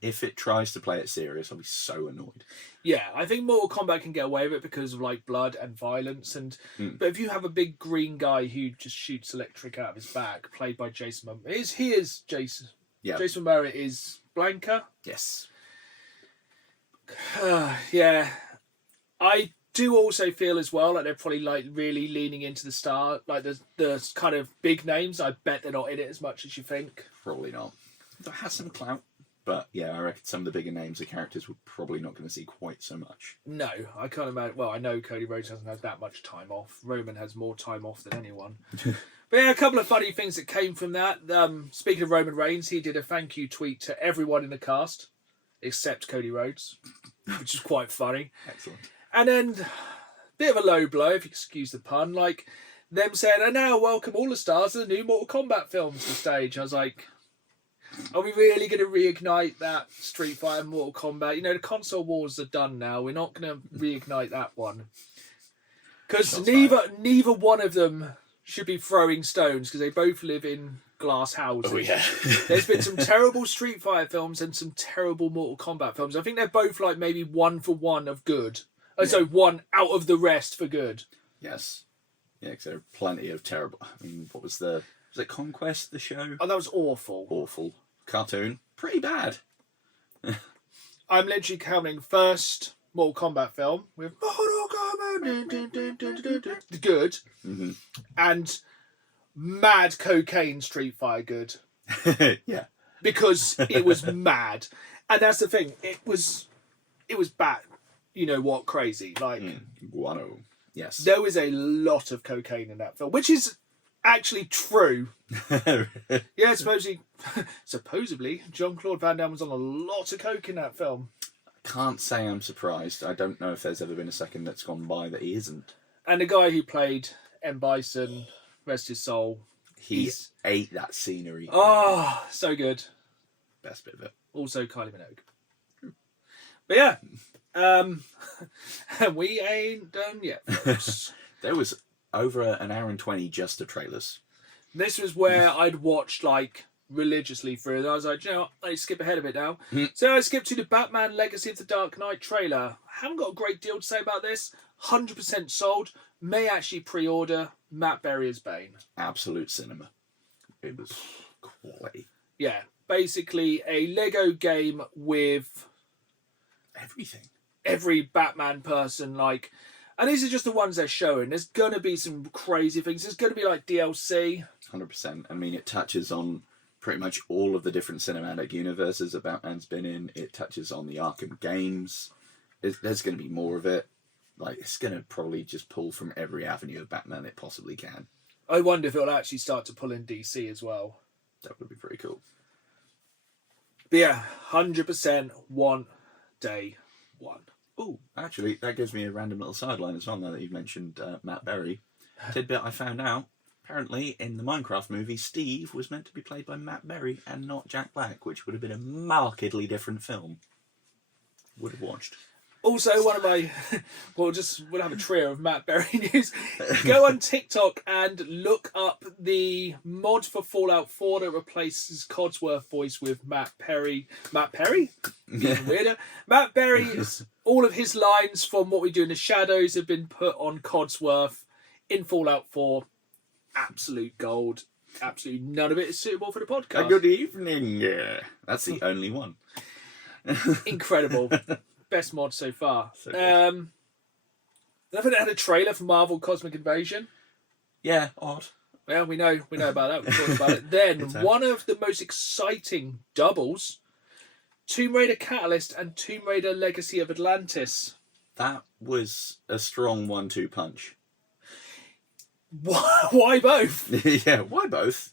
If it tries to play it serious, I'll be so annoyed. Yeah, I think Mortal Kombat can get away with it because of blood and violence, but if you have a big green guy who just shoots electric out of his back, played by Jason Momoa, he is Jason. Yeah. Jason Momoa is Blanca. Yes. Yeah, I do also feel as well like they're probably really leaning into the star, the kind of big names. I bet they're not in it as much as you think. Probably not. It has some clout. But yeah, I reckon some of the bigger names, the characters, we're probably not going to see quite so much. No, I can't imagine. Well, I know Cody Rhodes hasn't had that much time off. Roman has more time off than anyone. But But yeah, a couple of funny things that came from that. Speaking of Roman Reigns, he did a thank you tweet to everyone in the cast, except Cody Rhodes, which is quite funny. Excellent. And then, bit of a low blow, if you excuse the pun, like them saying, "And now welcome all the stars of the new Mortal Kombat films to the stage." I was like, are we really going to reignite that Street Fighter Mortal Kombat? You know, the console wars are done now. We're not going to reignite that one. Because neither one of them should be throwing stones, because they both live in glass houses. Oh, yeah. There's been some terrible Street Fighter films and some terrible Mortal Kombat films. I think they're both like maybe 1 for 1 of good. Oh, so one out of the rest for good. Yes. Yeah, because there are plenty of terrible... I mean, what was the... Was it Conquest, the show? Oh, that was awful. Awful. Cartoon. Pretty bad. I'm literally counting first Mortal Kombat film with Mortal Kombat good, Mm-hmm. and mad cocaine Street Fighter good. Yeah. Because it was mad. And that's the thing. It was bad. You know what? Crazy. Like, Guano. Yes. there was a lot of cocaine in that film, which is actually true. Yeah, supposedly, Jean-Claude Van Damme was on a lot of coke in that film. Can't say I'm surprised. I don't know if there's ever been a second that's gone by that he isn't. And the guy who played M. Bison, rest his soul. He ate that scenery. Oh, so good. Best bit of it. Also Kylie Minogue. But yeah, we ain't done yet, folks. There was over an hour and 20 just of trailers. This was where I'd watched like religiously through, and I was like, you know what, I need to skip ahead a bit now. So I skipped to the Batman Legacy of the Dark Knight trailer. Haven't got a great deal to say about this. 100% sold. May actually pre-order Matt Berry as Bane. Absolute cinema. It was quality. Yeah, basically a Lego game with Everything. every Batman person, like, and these are just the ones they're showing. There's gonna be some crazy things. There's gonna be like DLC. 100%. I mean, it touches on pretty much all of the different cinematic universes that Batman's been in. It touches on the Arkham games. There's going to be more of it. Like, it's going to probably just pull from every avenue of Batman it possibly can. I wonder if it'll actually start to pull in DC as well. That would be pretty cool. But yeah, 100% want day one. Oh, actually, that gives me a random little sideline as well, now that you've mentioned Matt Berry. Tidbit I found out, apparently in the Minecraft movie, Steve was meant to be played by Matt Berry and not Jack Black, which would have been a markedly different film. Would have watched. Also, one of my... we'll have a trio of Matt Berry news. Go on TikTok and look up the mod for Fallout 4 that replaces Codsworth voice with Matt Perry. Matt Perry? Even weirder. Matt Berry, all of his lines from What We Do in the Shadows have been put on Codsworth in Fallout 4. Absolute gold. Absolutely none of it is suitable for the podcast. Good evening. Yeah, that's the only one. Incredible. Best mod so far. So good. I think they had a trailer for Marvel Cosmic Invasion. Yeah, odd. Well, we know about that. We talked about it. Then one of the most exciting doubles: Tomb Raider Catalyst and Tomb Raider Legacy of Atlantis. That was a strong 1-2 punch. Why both? Yeah, why both?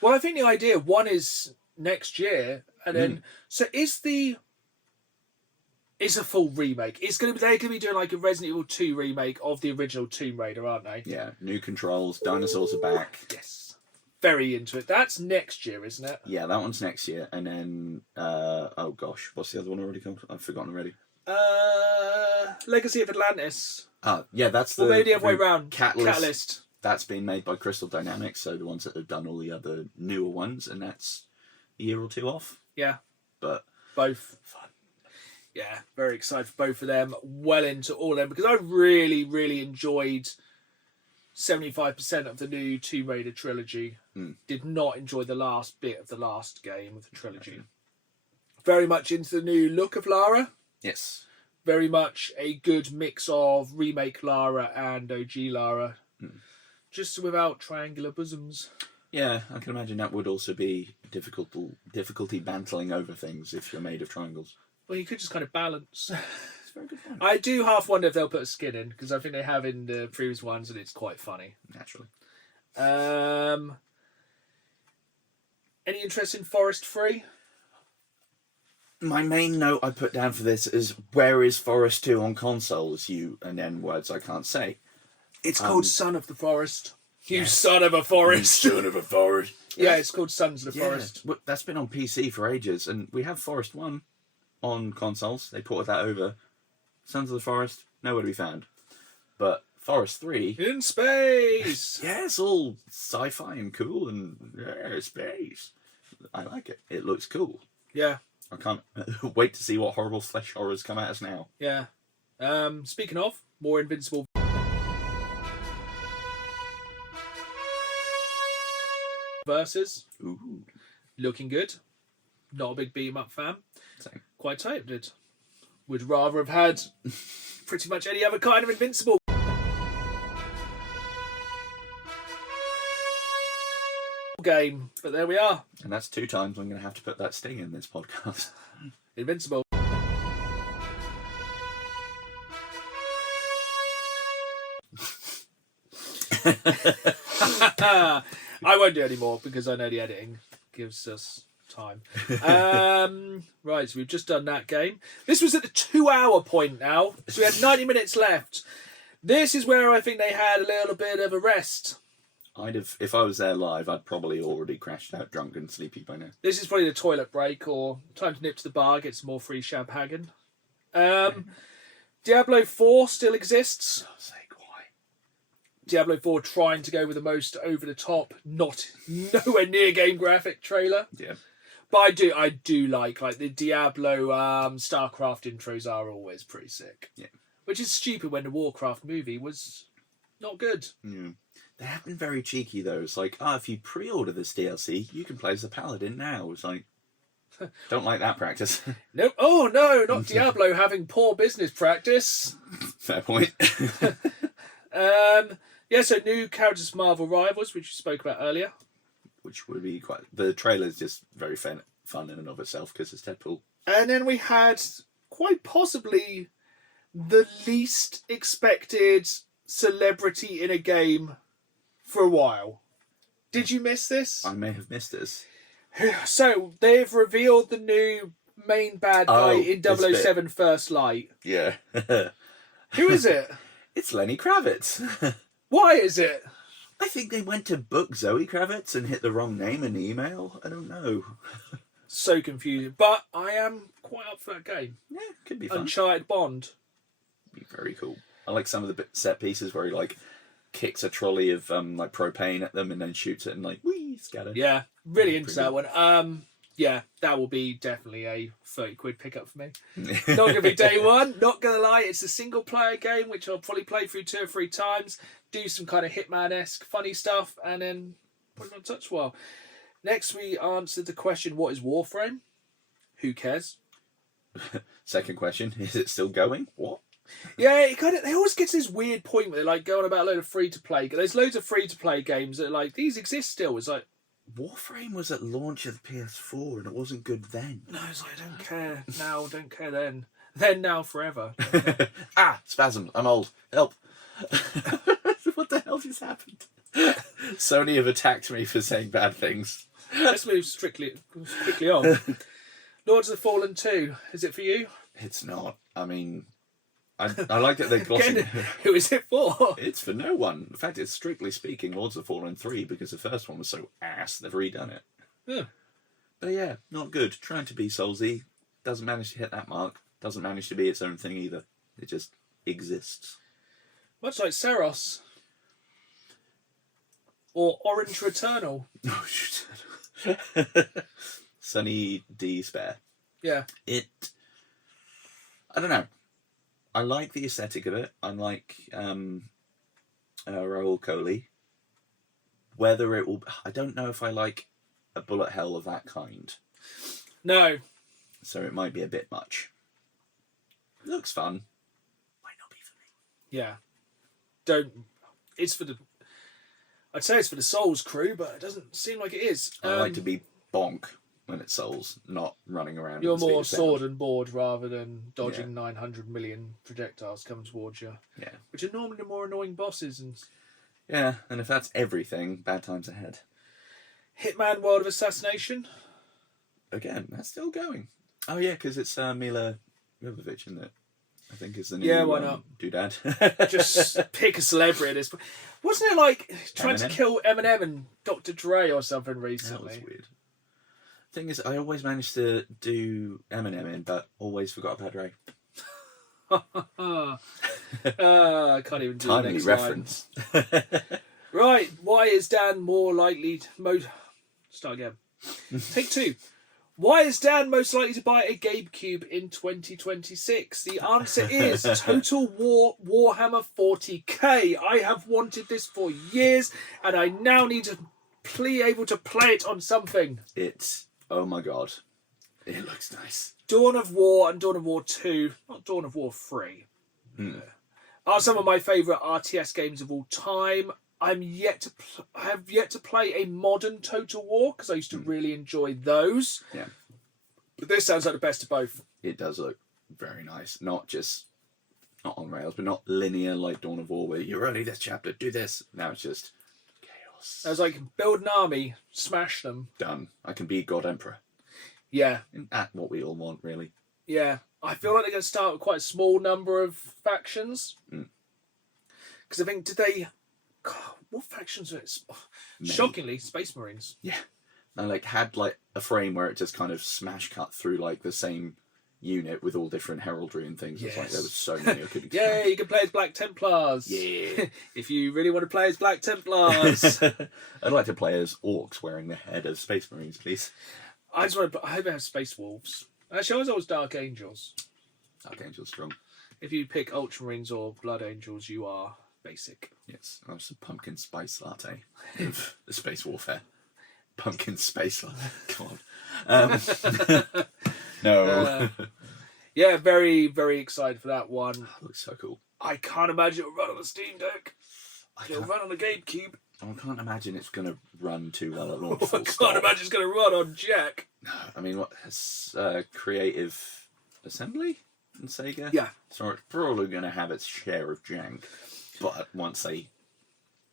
Well, I think the idea one is next year, and then so it's a full remake. They're gonna be doing like a Resident Evil 2 remake of the original Tomb Raider, aren't they? Yeah, new controls, dinosaurs are back. Yes. Very into it. That's next year, isn't it? Yeah, that one's next year. And then, oh gosh, what's the other one already called? I've forgotten already. Legacy of Atlantis. Yeah, that's the... Or maybe the other way around. Catalyst. That's been made by Crystal Dynamics, so the ones that have done all the other newer ones, and that's a year or two off. Yeah. But... both. Fun. Yeah, very excited for both of them. Well into all of them, because I really, really enjoyed 75% of the new Tomb Raider trilogy. Did not enjoy the last bit of the last game of the trilogy. Okay. Very much into the new look of Lara. Yes. Very much a good mix of remake Lara and OG Lara. Just without triangular bosoms. Yeah, I can imagine that would also be difficulty bantling over things if you're made of triangles. Well, you could just kind of balance. It's a very good point. I do half wonder if they'll put a skin in, because I think they have in the previous ones, and it's quite funny. Naturally. Any interest in Forest 3? My main note I put down for this is, where is Forest 2 on consoles? And then words I can't say. It's called Son of the Forest. You son of a forest. Son of a forest. Yeah, it's called Sons of the Forest. Well, that's been on PC for ages, and we have Forest 1 on consoles. They ported that over. Sons of the Forest, nowhere to be found. But Forest 3... In space! Yeah, it's all sci-fi and cool, and space. I like it. It looks cool. Yeah. I can't wait to see what horrible flesh horrors come at us now. Yeah. Speaking of, more Invincible versus. Ooh. Looking good. Not a big beat-em-up fan. Same. Quite tempted. Would rather have had pretty much any other kind of Invincible game, but there we are. And that's 2 times I'm going to have to put that sting in this podcast. Invincible. I won't do any more because I know the editing gives us time. Right, so we've just done that game. This was at the 2-hour point now, so we had 90 minutes left. This is where I think they had a little bit of a rest. If I was there live, I'd probably already crashed out drunk and sleepy by now. This is probably the toilet break or time to nip to the bar, get some more free champagne. Diablo 4 still exists. God's sake, why? Diablo 4 trying to go with the most over-the-top, nowhere near game graphic trailer. Yeah. But I do like the Diablo StarCraft intros are always pretty sick. Yeah. Which is stupid when the Warcraft movie was not good. Yeah. They have been very cheeky though. It's like, if you pre-order this DLC, you can play as a paladin now. It's like, don't like that practice. Nope. Oh no, not Diablo having poor business practice. Fair point. Yeah, so new characters from Marvel Rivals, which you spoke about earlier. Which would be quite... The trailer's just very fun in and of itself because it's Deadpool. And then we had quite possibly the least expected celebrity in a game for a while. Did you miss this? I may have missed this. So, they've revealed the new main bad guy in 007 First Light. Yeah. Who is it? It's Lenny Kravitz. Why is it? I think they went to book Zoe Kravitz and hit the wrong name in the email. I don't know. So confusing. But I am quite up for that game. Yeah, could be fun. Uncharted Bond. Be very cool. I like some of the set pieces where he kicks a trolley of propane at them and then shoots it and whee, scatter. Yeah, really into that one. Yeah, that will be definitely a 30 quid pickup for me. Not going to be day one, not going to lie. It's a single player game, which I'll probably play through 2 or 3 times, do some kind of Hitman-esque funny stuff, and then put it on touch for a while. Next, we answered the question, what is Warframe? Who cares? Second question, is it still going? What? Yeah, they always get to this weird point where they're going about a load of free-to-play. There's loads of free-to-play games that are these exist still. It's like, Warframe was at launch of the PS4 and it wasn't good then. no, it's like, I don't care now, don't care then. Then, now, forever. Spasm, I'm old. Help. What the hell just happened? Sony have attacked me for saying bad things. Let's move quickly on. Lords of the Fallen 2, is it for you? It's not. I mean, I like that they're glossing. Again, who is it for? It's for no one. In fact, it's strictly speaking Lords of the Fallen 3 because the first one was so ass, they've redone it. Yeah. But yeah, not good. Trying to be Soulsy, doesn't manage to hit that mark. Doesn't manage to be its own thing either. It just exists. Much like Seros. Or Orange Returnal. Oh, shit. Sunny D Spare. Yeah. I don't know. I like the aesthetic of it. I like Raoul Coley. Whether it will... I don't know if I like a bullet hell of that kind. No. So it might be a bit much. It looks fun. Might not be for me. Yeah. It's for the... I'd say it's for the Souls crew, but it doesn't seem like it is. I like to be bonk when it's Souls, not running around. You're more sword and board rather than dodging 900 million projectiles coming towards you. Yeah. Which are normally the more annoying bosses. And Yeah, and if that's everything, bad times ahead. Hitman World of Assassination. Again, that's still going. Oh yeah, because it's Mila Jovovich, isn't it? I think is the new Yeah, why not? doodad. Just pick a celebrity at this point. Wasn't it like trying to kill Eminem and Dr. Dre or something recently? That was weird. Thing is, I always managed to do Eminem in, but always forgot about Dre. I can't even do the Timely next reference. line. Right, why is Dan more likely Start again. Take two. Why is Dan most likely to buy a GameCube in 2026? The answer is Total War Warhammer 40k. I have wanted this for years, and I now need to be able to play it on something. It's, oh my god, it looks nice. Dawn of War and Dawn of War 2, not Dawn of War 3, are some of my favourite RTS games of all time. I have yet to play a modern Total War because I used to really enjoy those. Yeah. But this sounds like the best of both. It does look very nice. Not on rails, but not linear like Dawn of War where you're only this chapter, do this. Now it's just chaos. I was like, build an army, smash them. Done. I can be God Emperor. Yeah. At what we all want, really. Yeah. I feel like they're going to start with quite a small number of factions. Because I think, God, what factions are it? Shockingly, Space Marines. Yeah. And had a frame where it just kind of smash cut through the same unit with all different heraldry and things. Yes. It's there was so many I couldn't Yeah, you can play as Black Templars. Yeah. If you really want to play as Black Templars. I'd like to play as orcs wearing the head of Space Marines, please. I hope it has Space Wolves. Actually, I was always Dark Angels. Dark Angel's strong. If you pick Ultramarines or Blood Angels, you are basic. Yes, I was a pumpkin spice latte of the space warfare. Pumpkin space latte. God. No. Yeah, very, very excited for that one. That looks so cool. I can't imagine it'll run on the Steam Deck. It'll run on the GameCube. I can't imagine it's going to run too well at launch. I can't imagine it's going to run on Jack. I mean, what has Creative Assembly and Sega? Yeah. So it's probably going to have its share of jank. But once they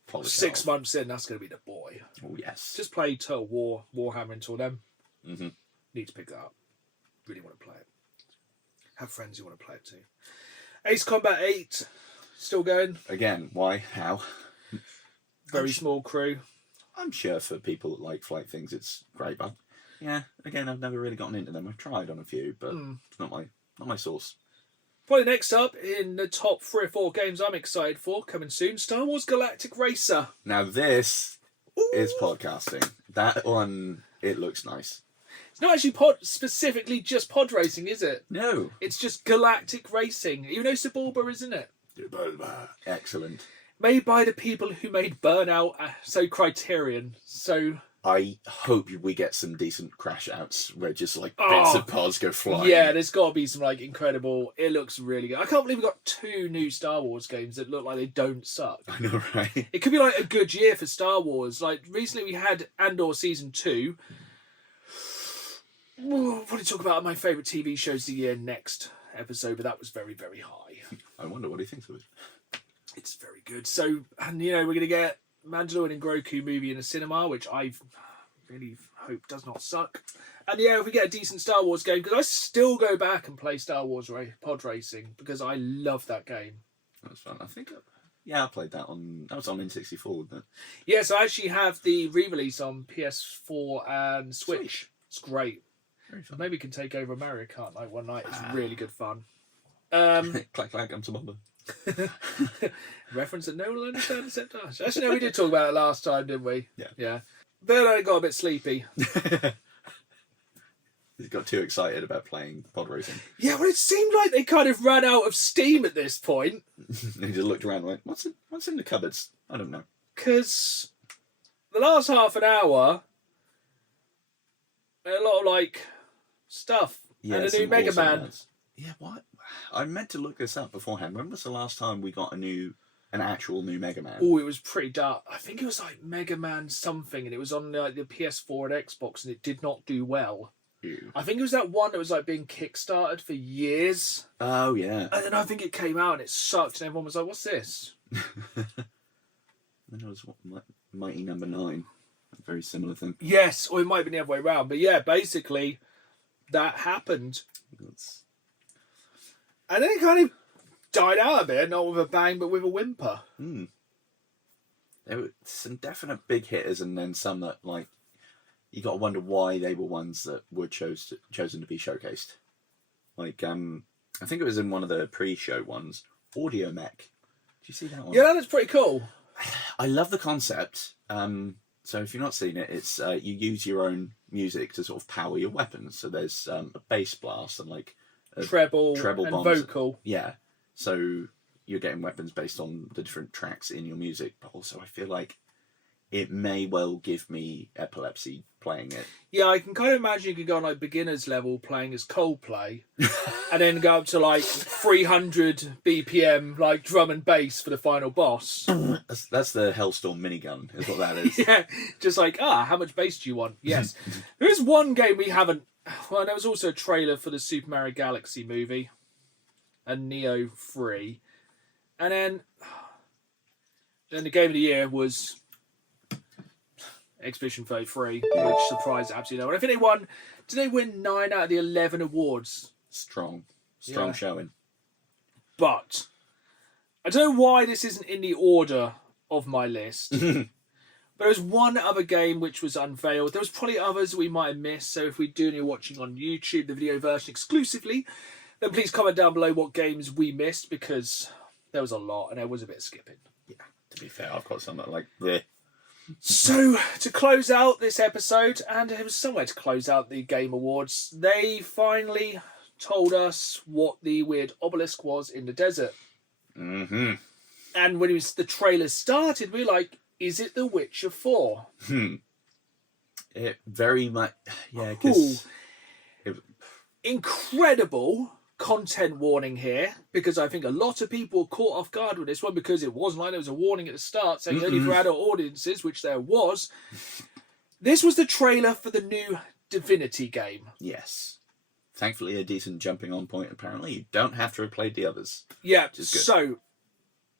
polish 6 months in, that's going to be the boy. Oh, yes. Just play Total Warhammer until then. Mm-hmm. Need to pick that up. Really want to play it. Have friends who want to play it too. Ace Combat 8, still going. Again, why? How? Very small crew. I'm sure for people that like flight things, it's great. But yeah, again, I've never really gotten into them. I've tried on a few, but it's not my source. Probably next up in the top 3 or 4 games I'm excited for, coming soon, Star Wars Galactic Racer. Now this is podcasting. That one, it looks nice. It's not actually specifically just pod racing, is it? No. It's just galactic racing. You know Suburba, isn't it? Excellent. Made by the people who made Burnout, so Criterion. So I hope we get some decent crash outs where just bits of pods go flying. Yeah, there's got to be some incredible. It looks really good. I can't believe we got 2 new Star Wars games that look like they don't suck. I know, right? It could be a good year for Star Wars. Recently we had Andor Season 2. We'll probably talk about my favourite TV shows of the year next episode, but that was very, very high. I wonder what he thinks of it. It's very good. So, and we're going to get Mandalorian and Grogu movie in the cinema, which I really hope does not suck. And if we get a decent Star Wars game, because I still go back and play Star Wars pod racing because I love that game. That's fun. I think, I played that that was on N64, wasn't it? Yes, I actually have the re-release on PS4 and Switch. It's great. Very fun. Maybe we can take over Mario Kart night one night. It's really good fun. Clack, clack, I'm some bomber. Reference that no one will understand except us. Actually, no, we did talk about it last time, didn't we? Yeah. Then I got a bit sleepy. He got too excited about playing pod racing. Yeah, well, it seemed like they kind of ran out of steam at this point. He just looked around like, what's in the cupboards? I don't know. Because the last half an hour, a lot of stuff. Yeah, and a new Mega Man. Yeah, what? I meant to look this up beforehand. When was the last time we got an actual new Mega Man? Oh, it was pretty dark. I think it was Mega Man something, and it was on the PS4 and Xbox, and it did not do well. Ew. I think it was that one that was being kickstarted for years. Oh, yeah. And then I think it came out and it sucked, and everyone was like, what's this? then it was Mighty Number 9. A very similar thing. Yes, or it might have been the other way around. But yeah, basically, that happened. And then it kind of died out a bit, not with a bang, but with a whimper. There were some definite big hitters, and then some that, like, you got to wonder why they were ones that were chosen to be showcased. Like, I think it was in one of the pre-show ones, Audio Mech. Did you see that one? Yeah, that's pretty cool. I love the concept. So if you've not seen it, it's you use your own music to sort of power your weapons. So there's a bass blast and like a treble and bombs. vocal. Yeah. So you're getting weapons based on the different tracks in your music, but also I feel like it may well give me epilepsy playing it. Yeah, I can kind of imagine you could go on like beginner's level playing as Coldplay and then go up to like 300 BPM like drum and bass for the final boss. That's the Hellstorm minigun, is what that is. Yeah, just like, how much bass do you want? Yes. There is one game we haven't... Well, there was also a trailer for the Super Mario Galaxy movie and Neo 3. And then the game of the year was Expedition 33, which surprised absolutely no one. I think did they win 9 out of the 11 awards? Strong Yeah. showing. But I don't know why this isn't in the order of my list. But there was one other game which was unveiled. There was probably others we might have missed. So if we do and you're watching on YouTube, the video version exclusively, then please comment down below what games we missed, because there was a lot and there was a bit of skipping. Yeah, to be fair, I've got some that like the. So, to close out this episode, and it was somewhere to close out the Game Awards, they finally told us what the weird obelisk was in the desert. Mm-hmm. And when the trailer started, we were like, is it The Witcher 4? It very much... Yeah, Cool. because... Incredible content warning here, because I think a lot of people were caught off guard with this one, because it wasn't like there was a warning at the start saying only for adult audiences, which there was. This was the trailer for the new Divinity game. Yes. Thankfully, a decent jumping on point, apparently. You don't have to replay the others. Yeah, so,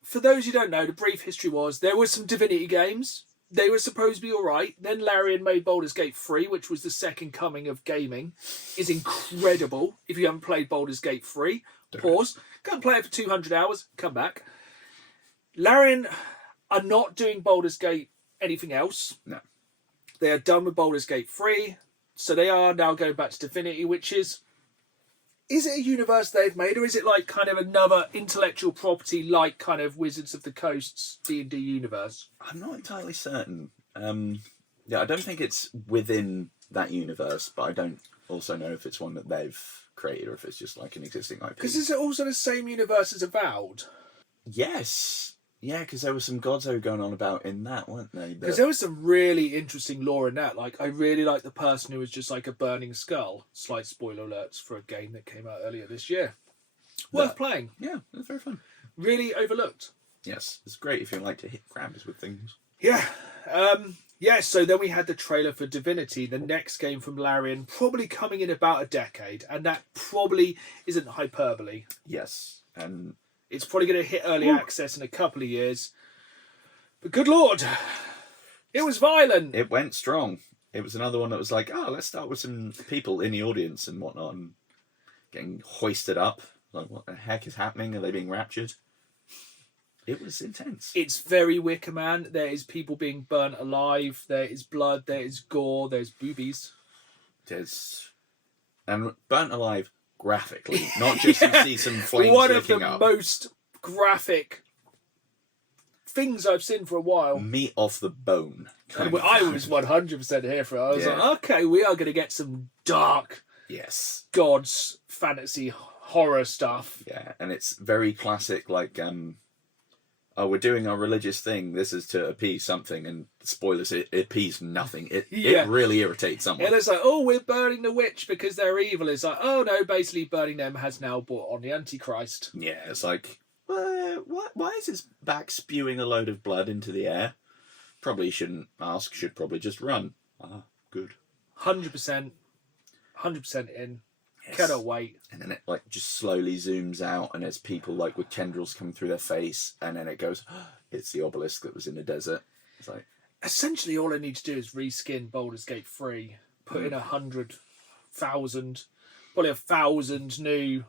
for those who don't know, the brief history was there were some Divinity games. They were supposed to be alright. Then Larian made Baldur's Gate 3, which was the second coming of gaming. Is incredible. If you haven't played Baldur's Gate 3, pause. Go and play it for 200 hours. Come back. Larian are not doing Baldur's Gate anything else. No. They are done with Baldur's Gate 3. So they are now going back to Divinity, which is it a universe they've made, or is it like kind of another intellectual property like kind of Wizards of the Coast's D&D universe? I'm not entirely certain. Yeah, I don't think it's within that universe, but I don't also know if it's one that they've created or if it's just like an existing IP. Because is it also the same universe as Avowed? Yes. Yeah, because there was some Godzo going on about in that, weren't they? Because there was some really interesting lore in that. Like, I really like the person who was just like a burning skull. Slight spoiler alerts for a game that came out earlier this year. Worth playing. Yeah, it was very fun. Really overlooked. Yes, it's great if you like to hit grabs with things. Yeah. So then we had the trailer for Divinity, the next game from Larian, probably coming in about a decade. And that probably isn't hyperbole. Yes, and... It's probably going to hit early access in a couple of years. But good Lord, it was violent. It went strong. It was another one that was like, let's start with some people in the audience and whatnot, and getting hoisted up. Like, what the heck is happening? Are they being raptured? It was intense. It's very Wicker Man. There is people being burnt alive. There is blood. There is gore. There's boobies. And burnt alive graphically, not just you see some flames one of the up. most graphic things I've seen for a while. Meat off the bone. And I was 100% here for it. I was like, okay, we are going to get some dark gods fantasy horror stuff. Yeah, and it's very classic, like, we're doing our religious thing, this is to appease something, and spoilers, it appeased nothing. It really irritates someone. And it's like, we're burning the witch because they're evil. It's like, oh no, basically burning them has now brought on the Antichrist. Yeah, it's like, why is his back spewing a load of blood into the air? Probably shouldn't ask, should probably just run. Good. 100% in. Cannot wait. And then it like just slowly zooms out, and there's people like with tendrils coming through their face, and then it goes, it's the obelisk that was in the desert. It's like, essentially all I need to do is reskin Baldur's Gate 3, put in 100,000, probably 1,000 new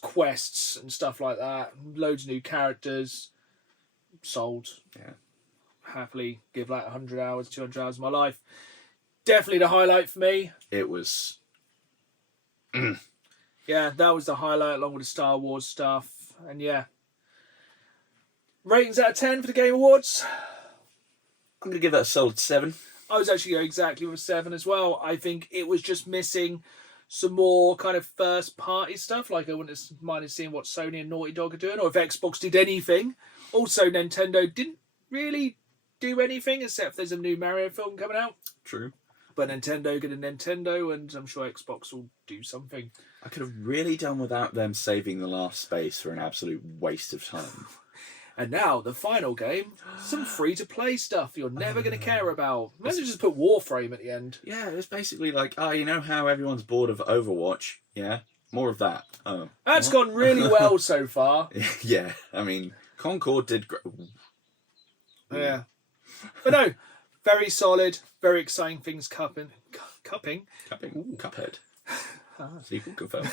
quests and stuff like that, loads of new characters, sold. Yeah. Happily give like 100 hours, 200 hours of my life. Definitely the highlight for me. It was... Yeah, that was the highlight along with the Star Wars stuff. And yeah. Ratings out of 10 for the Game Awards. I'm going to give that a solid 7. I was actually going exactly with 7 as well. I think it was just missing some more kind of first party stuff. Like I wouldn't have minded seeing what Sony and Naughty Dog are doing, or if Xbox did anything. Also, Nintendo didn't really do anything except there's a new Mario film coming out. True. But Nintendo get a Nintendo, and I'm sure Xbox will do something. I could have really done without them saving the last space for an absolute waste of time. And now, the final game, some free-to-play stuff you're never going to care about. Might as well just put Warframe at the end. Yeah, it's basically like, you know how everyone's bored of Overwatch? Yeah, more of that. Oh, That's gone really well so far. Yeah, I mean, Concord did great. Yeah. But no, very solid, very exciting things cupping. Ooh, Cuphead. Sequel confirmed.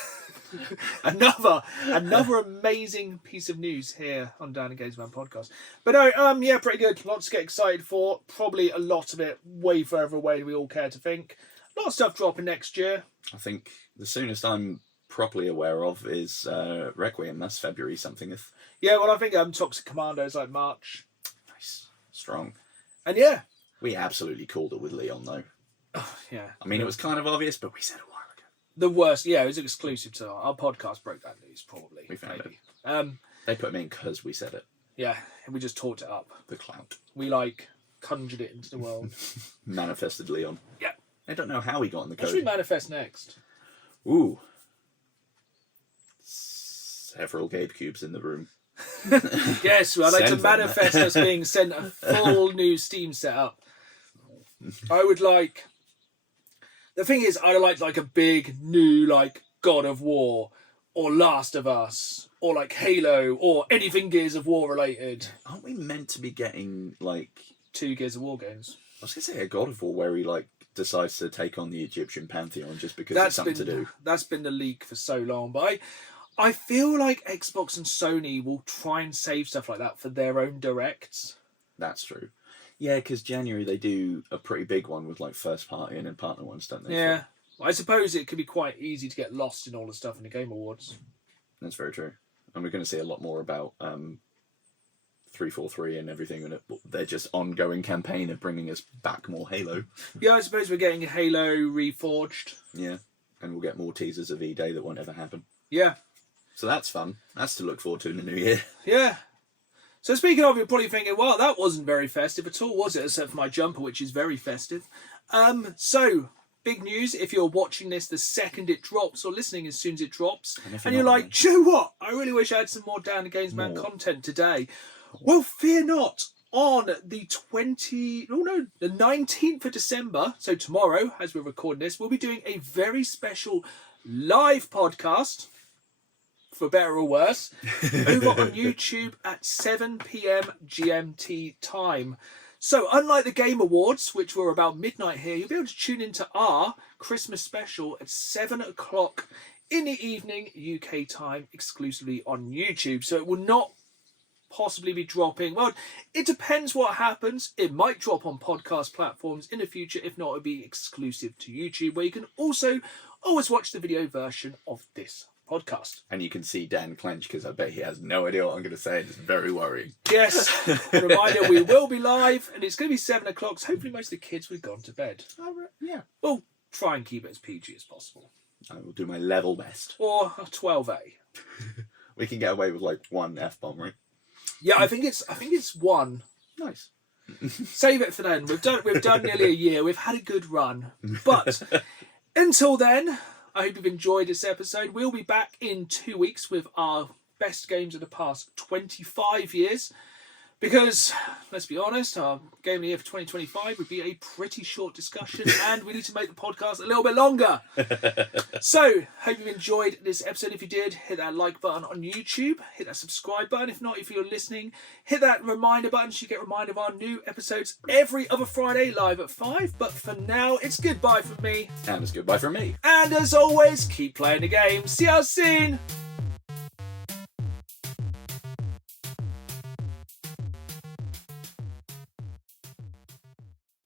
Another amazing piece of news here on Dan and Games Man podcast. But no, yeah, pretty good. Lots to get excited for. Probably a lot of it way further away than we all care to think. A lot of stuff dropping next year. I think the soonest I'm properly aware of is Requiem. That's February something. Yeah, well, I think Toxic Commando is like March. Nice. Strong. And yeah. We absolutely called it with Leon, though. Oh, yeah. I mean, it was kind of obvious, but we said it a while ago. The worst, yeah, it was exclusive to our podcast. Broke that news, probably. We found maybe. it. They put him in because we said it. Yeah, and we just talked it up. The clout. We conjured it into the world. Manifested Leon. Yeah. I don't know how he got in the code. What should we manifest next? Ooh. Several Gabe cubes in the room. Yes, I'd like to manifest us being sent a full new Steam setup. I would like... The thing is, I'd like a big new God of War or Last of Us or Halo or anything Gears of War related. Aren't we meant to be getting 2 Gears of War games? I was going to say a God of War where he decides to take on the Egyptian pantheon just because it's something to do. That's been the leak for so long, but I feel like Xbox and Sony will try and save stuff like that for their own directs. That's true. Yeah, because January they do a pretty big one with first party and then partner ones, don't they? Yeah. I suppose it could be quite easy to get lost in all the stuff in the Game Awards. That's very true. And we're going to see a lot more about 343 and everything, and they're just ongoing campaign of bringing us back more Halo. Yeah, I suppose we're getting Halo Reforged. Yeah, and we'll get more teasers of E-Day that won't ever happen. Yeah. So that's fun. That's to look forward to in the new year. Yeah. So speaking of, you're probably thinking, well, that wasn't very festive at all, was it? Except for my jumper, which is very festive. So, big news, if you're watching this the second it drops, or listening as soon as it drops, and you're like, do you know what? I really wish I had some more Down the Games Man content today. Well, fear not. On the 19th of December, so tomorrow, as we're recording this, we'll be doing a very special live podcast, for better or worse, over on YouTube at 7 p.m. GMT time. So, unlike the Game Awards, which were about midnight here, you'll be able to tune into our Christmas special at 7 o'clock in the evening UK time, exclusively on YouTube. So it will not possibly be dropping. Well, it depends what happens. It might drop on podcast platforms in the future. If not, it'll be exclusive to YouTube, where you can also always watch the video version of this podcast. And you can see Dan clench because I bet he has no idea what I'm going to say. It's very worrying. Yes. A reminder, we will be live and it's going to be 7 o'clock. So hopefully most of the kids will have gone to bed. Yeah. We'll try and keep it as PG as possible. I will do my level best. Or a 12A. We can get away with one F-bomb, right? Yeah, I think it's 1. Nice. Save it for then. We've done nearly a year. We've had a good run. But until then, I hope you've enjoyed this episode. We'll be back in 2 weeks with our best games of the past 25 years. Because, let's be honest, our Game of the Year for 2025 would be a pretty short discussion and we need to make the podcast a little bit longer. So, hope you've enjoyed this episode. If you did, hit that like button on YouTube. Hit that subscribe button. If not, if you're listening, hit that reminder button so you get reminded of our new episodes every other Friday live at 5. But for now, it's goodbye from me. And it's goodbye from me. And as always, keep playing the game. See you soon.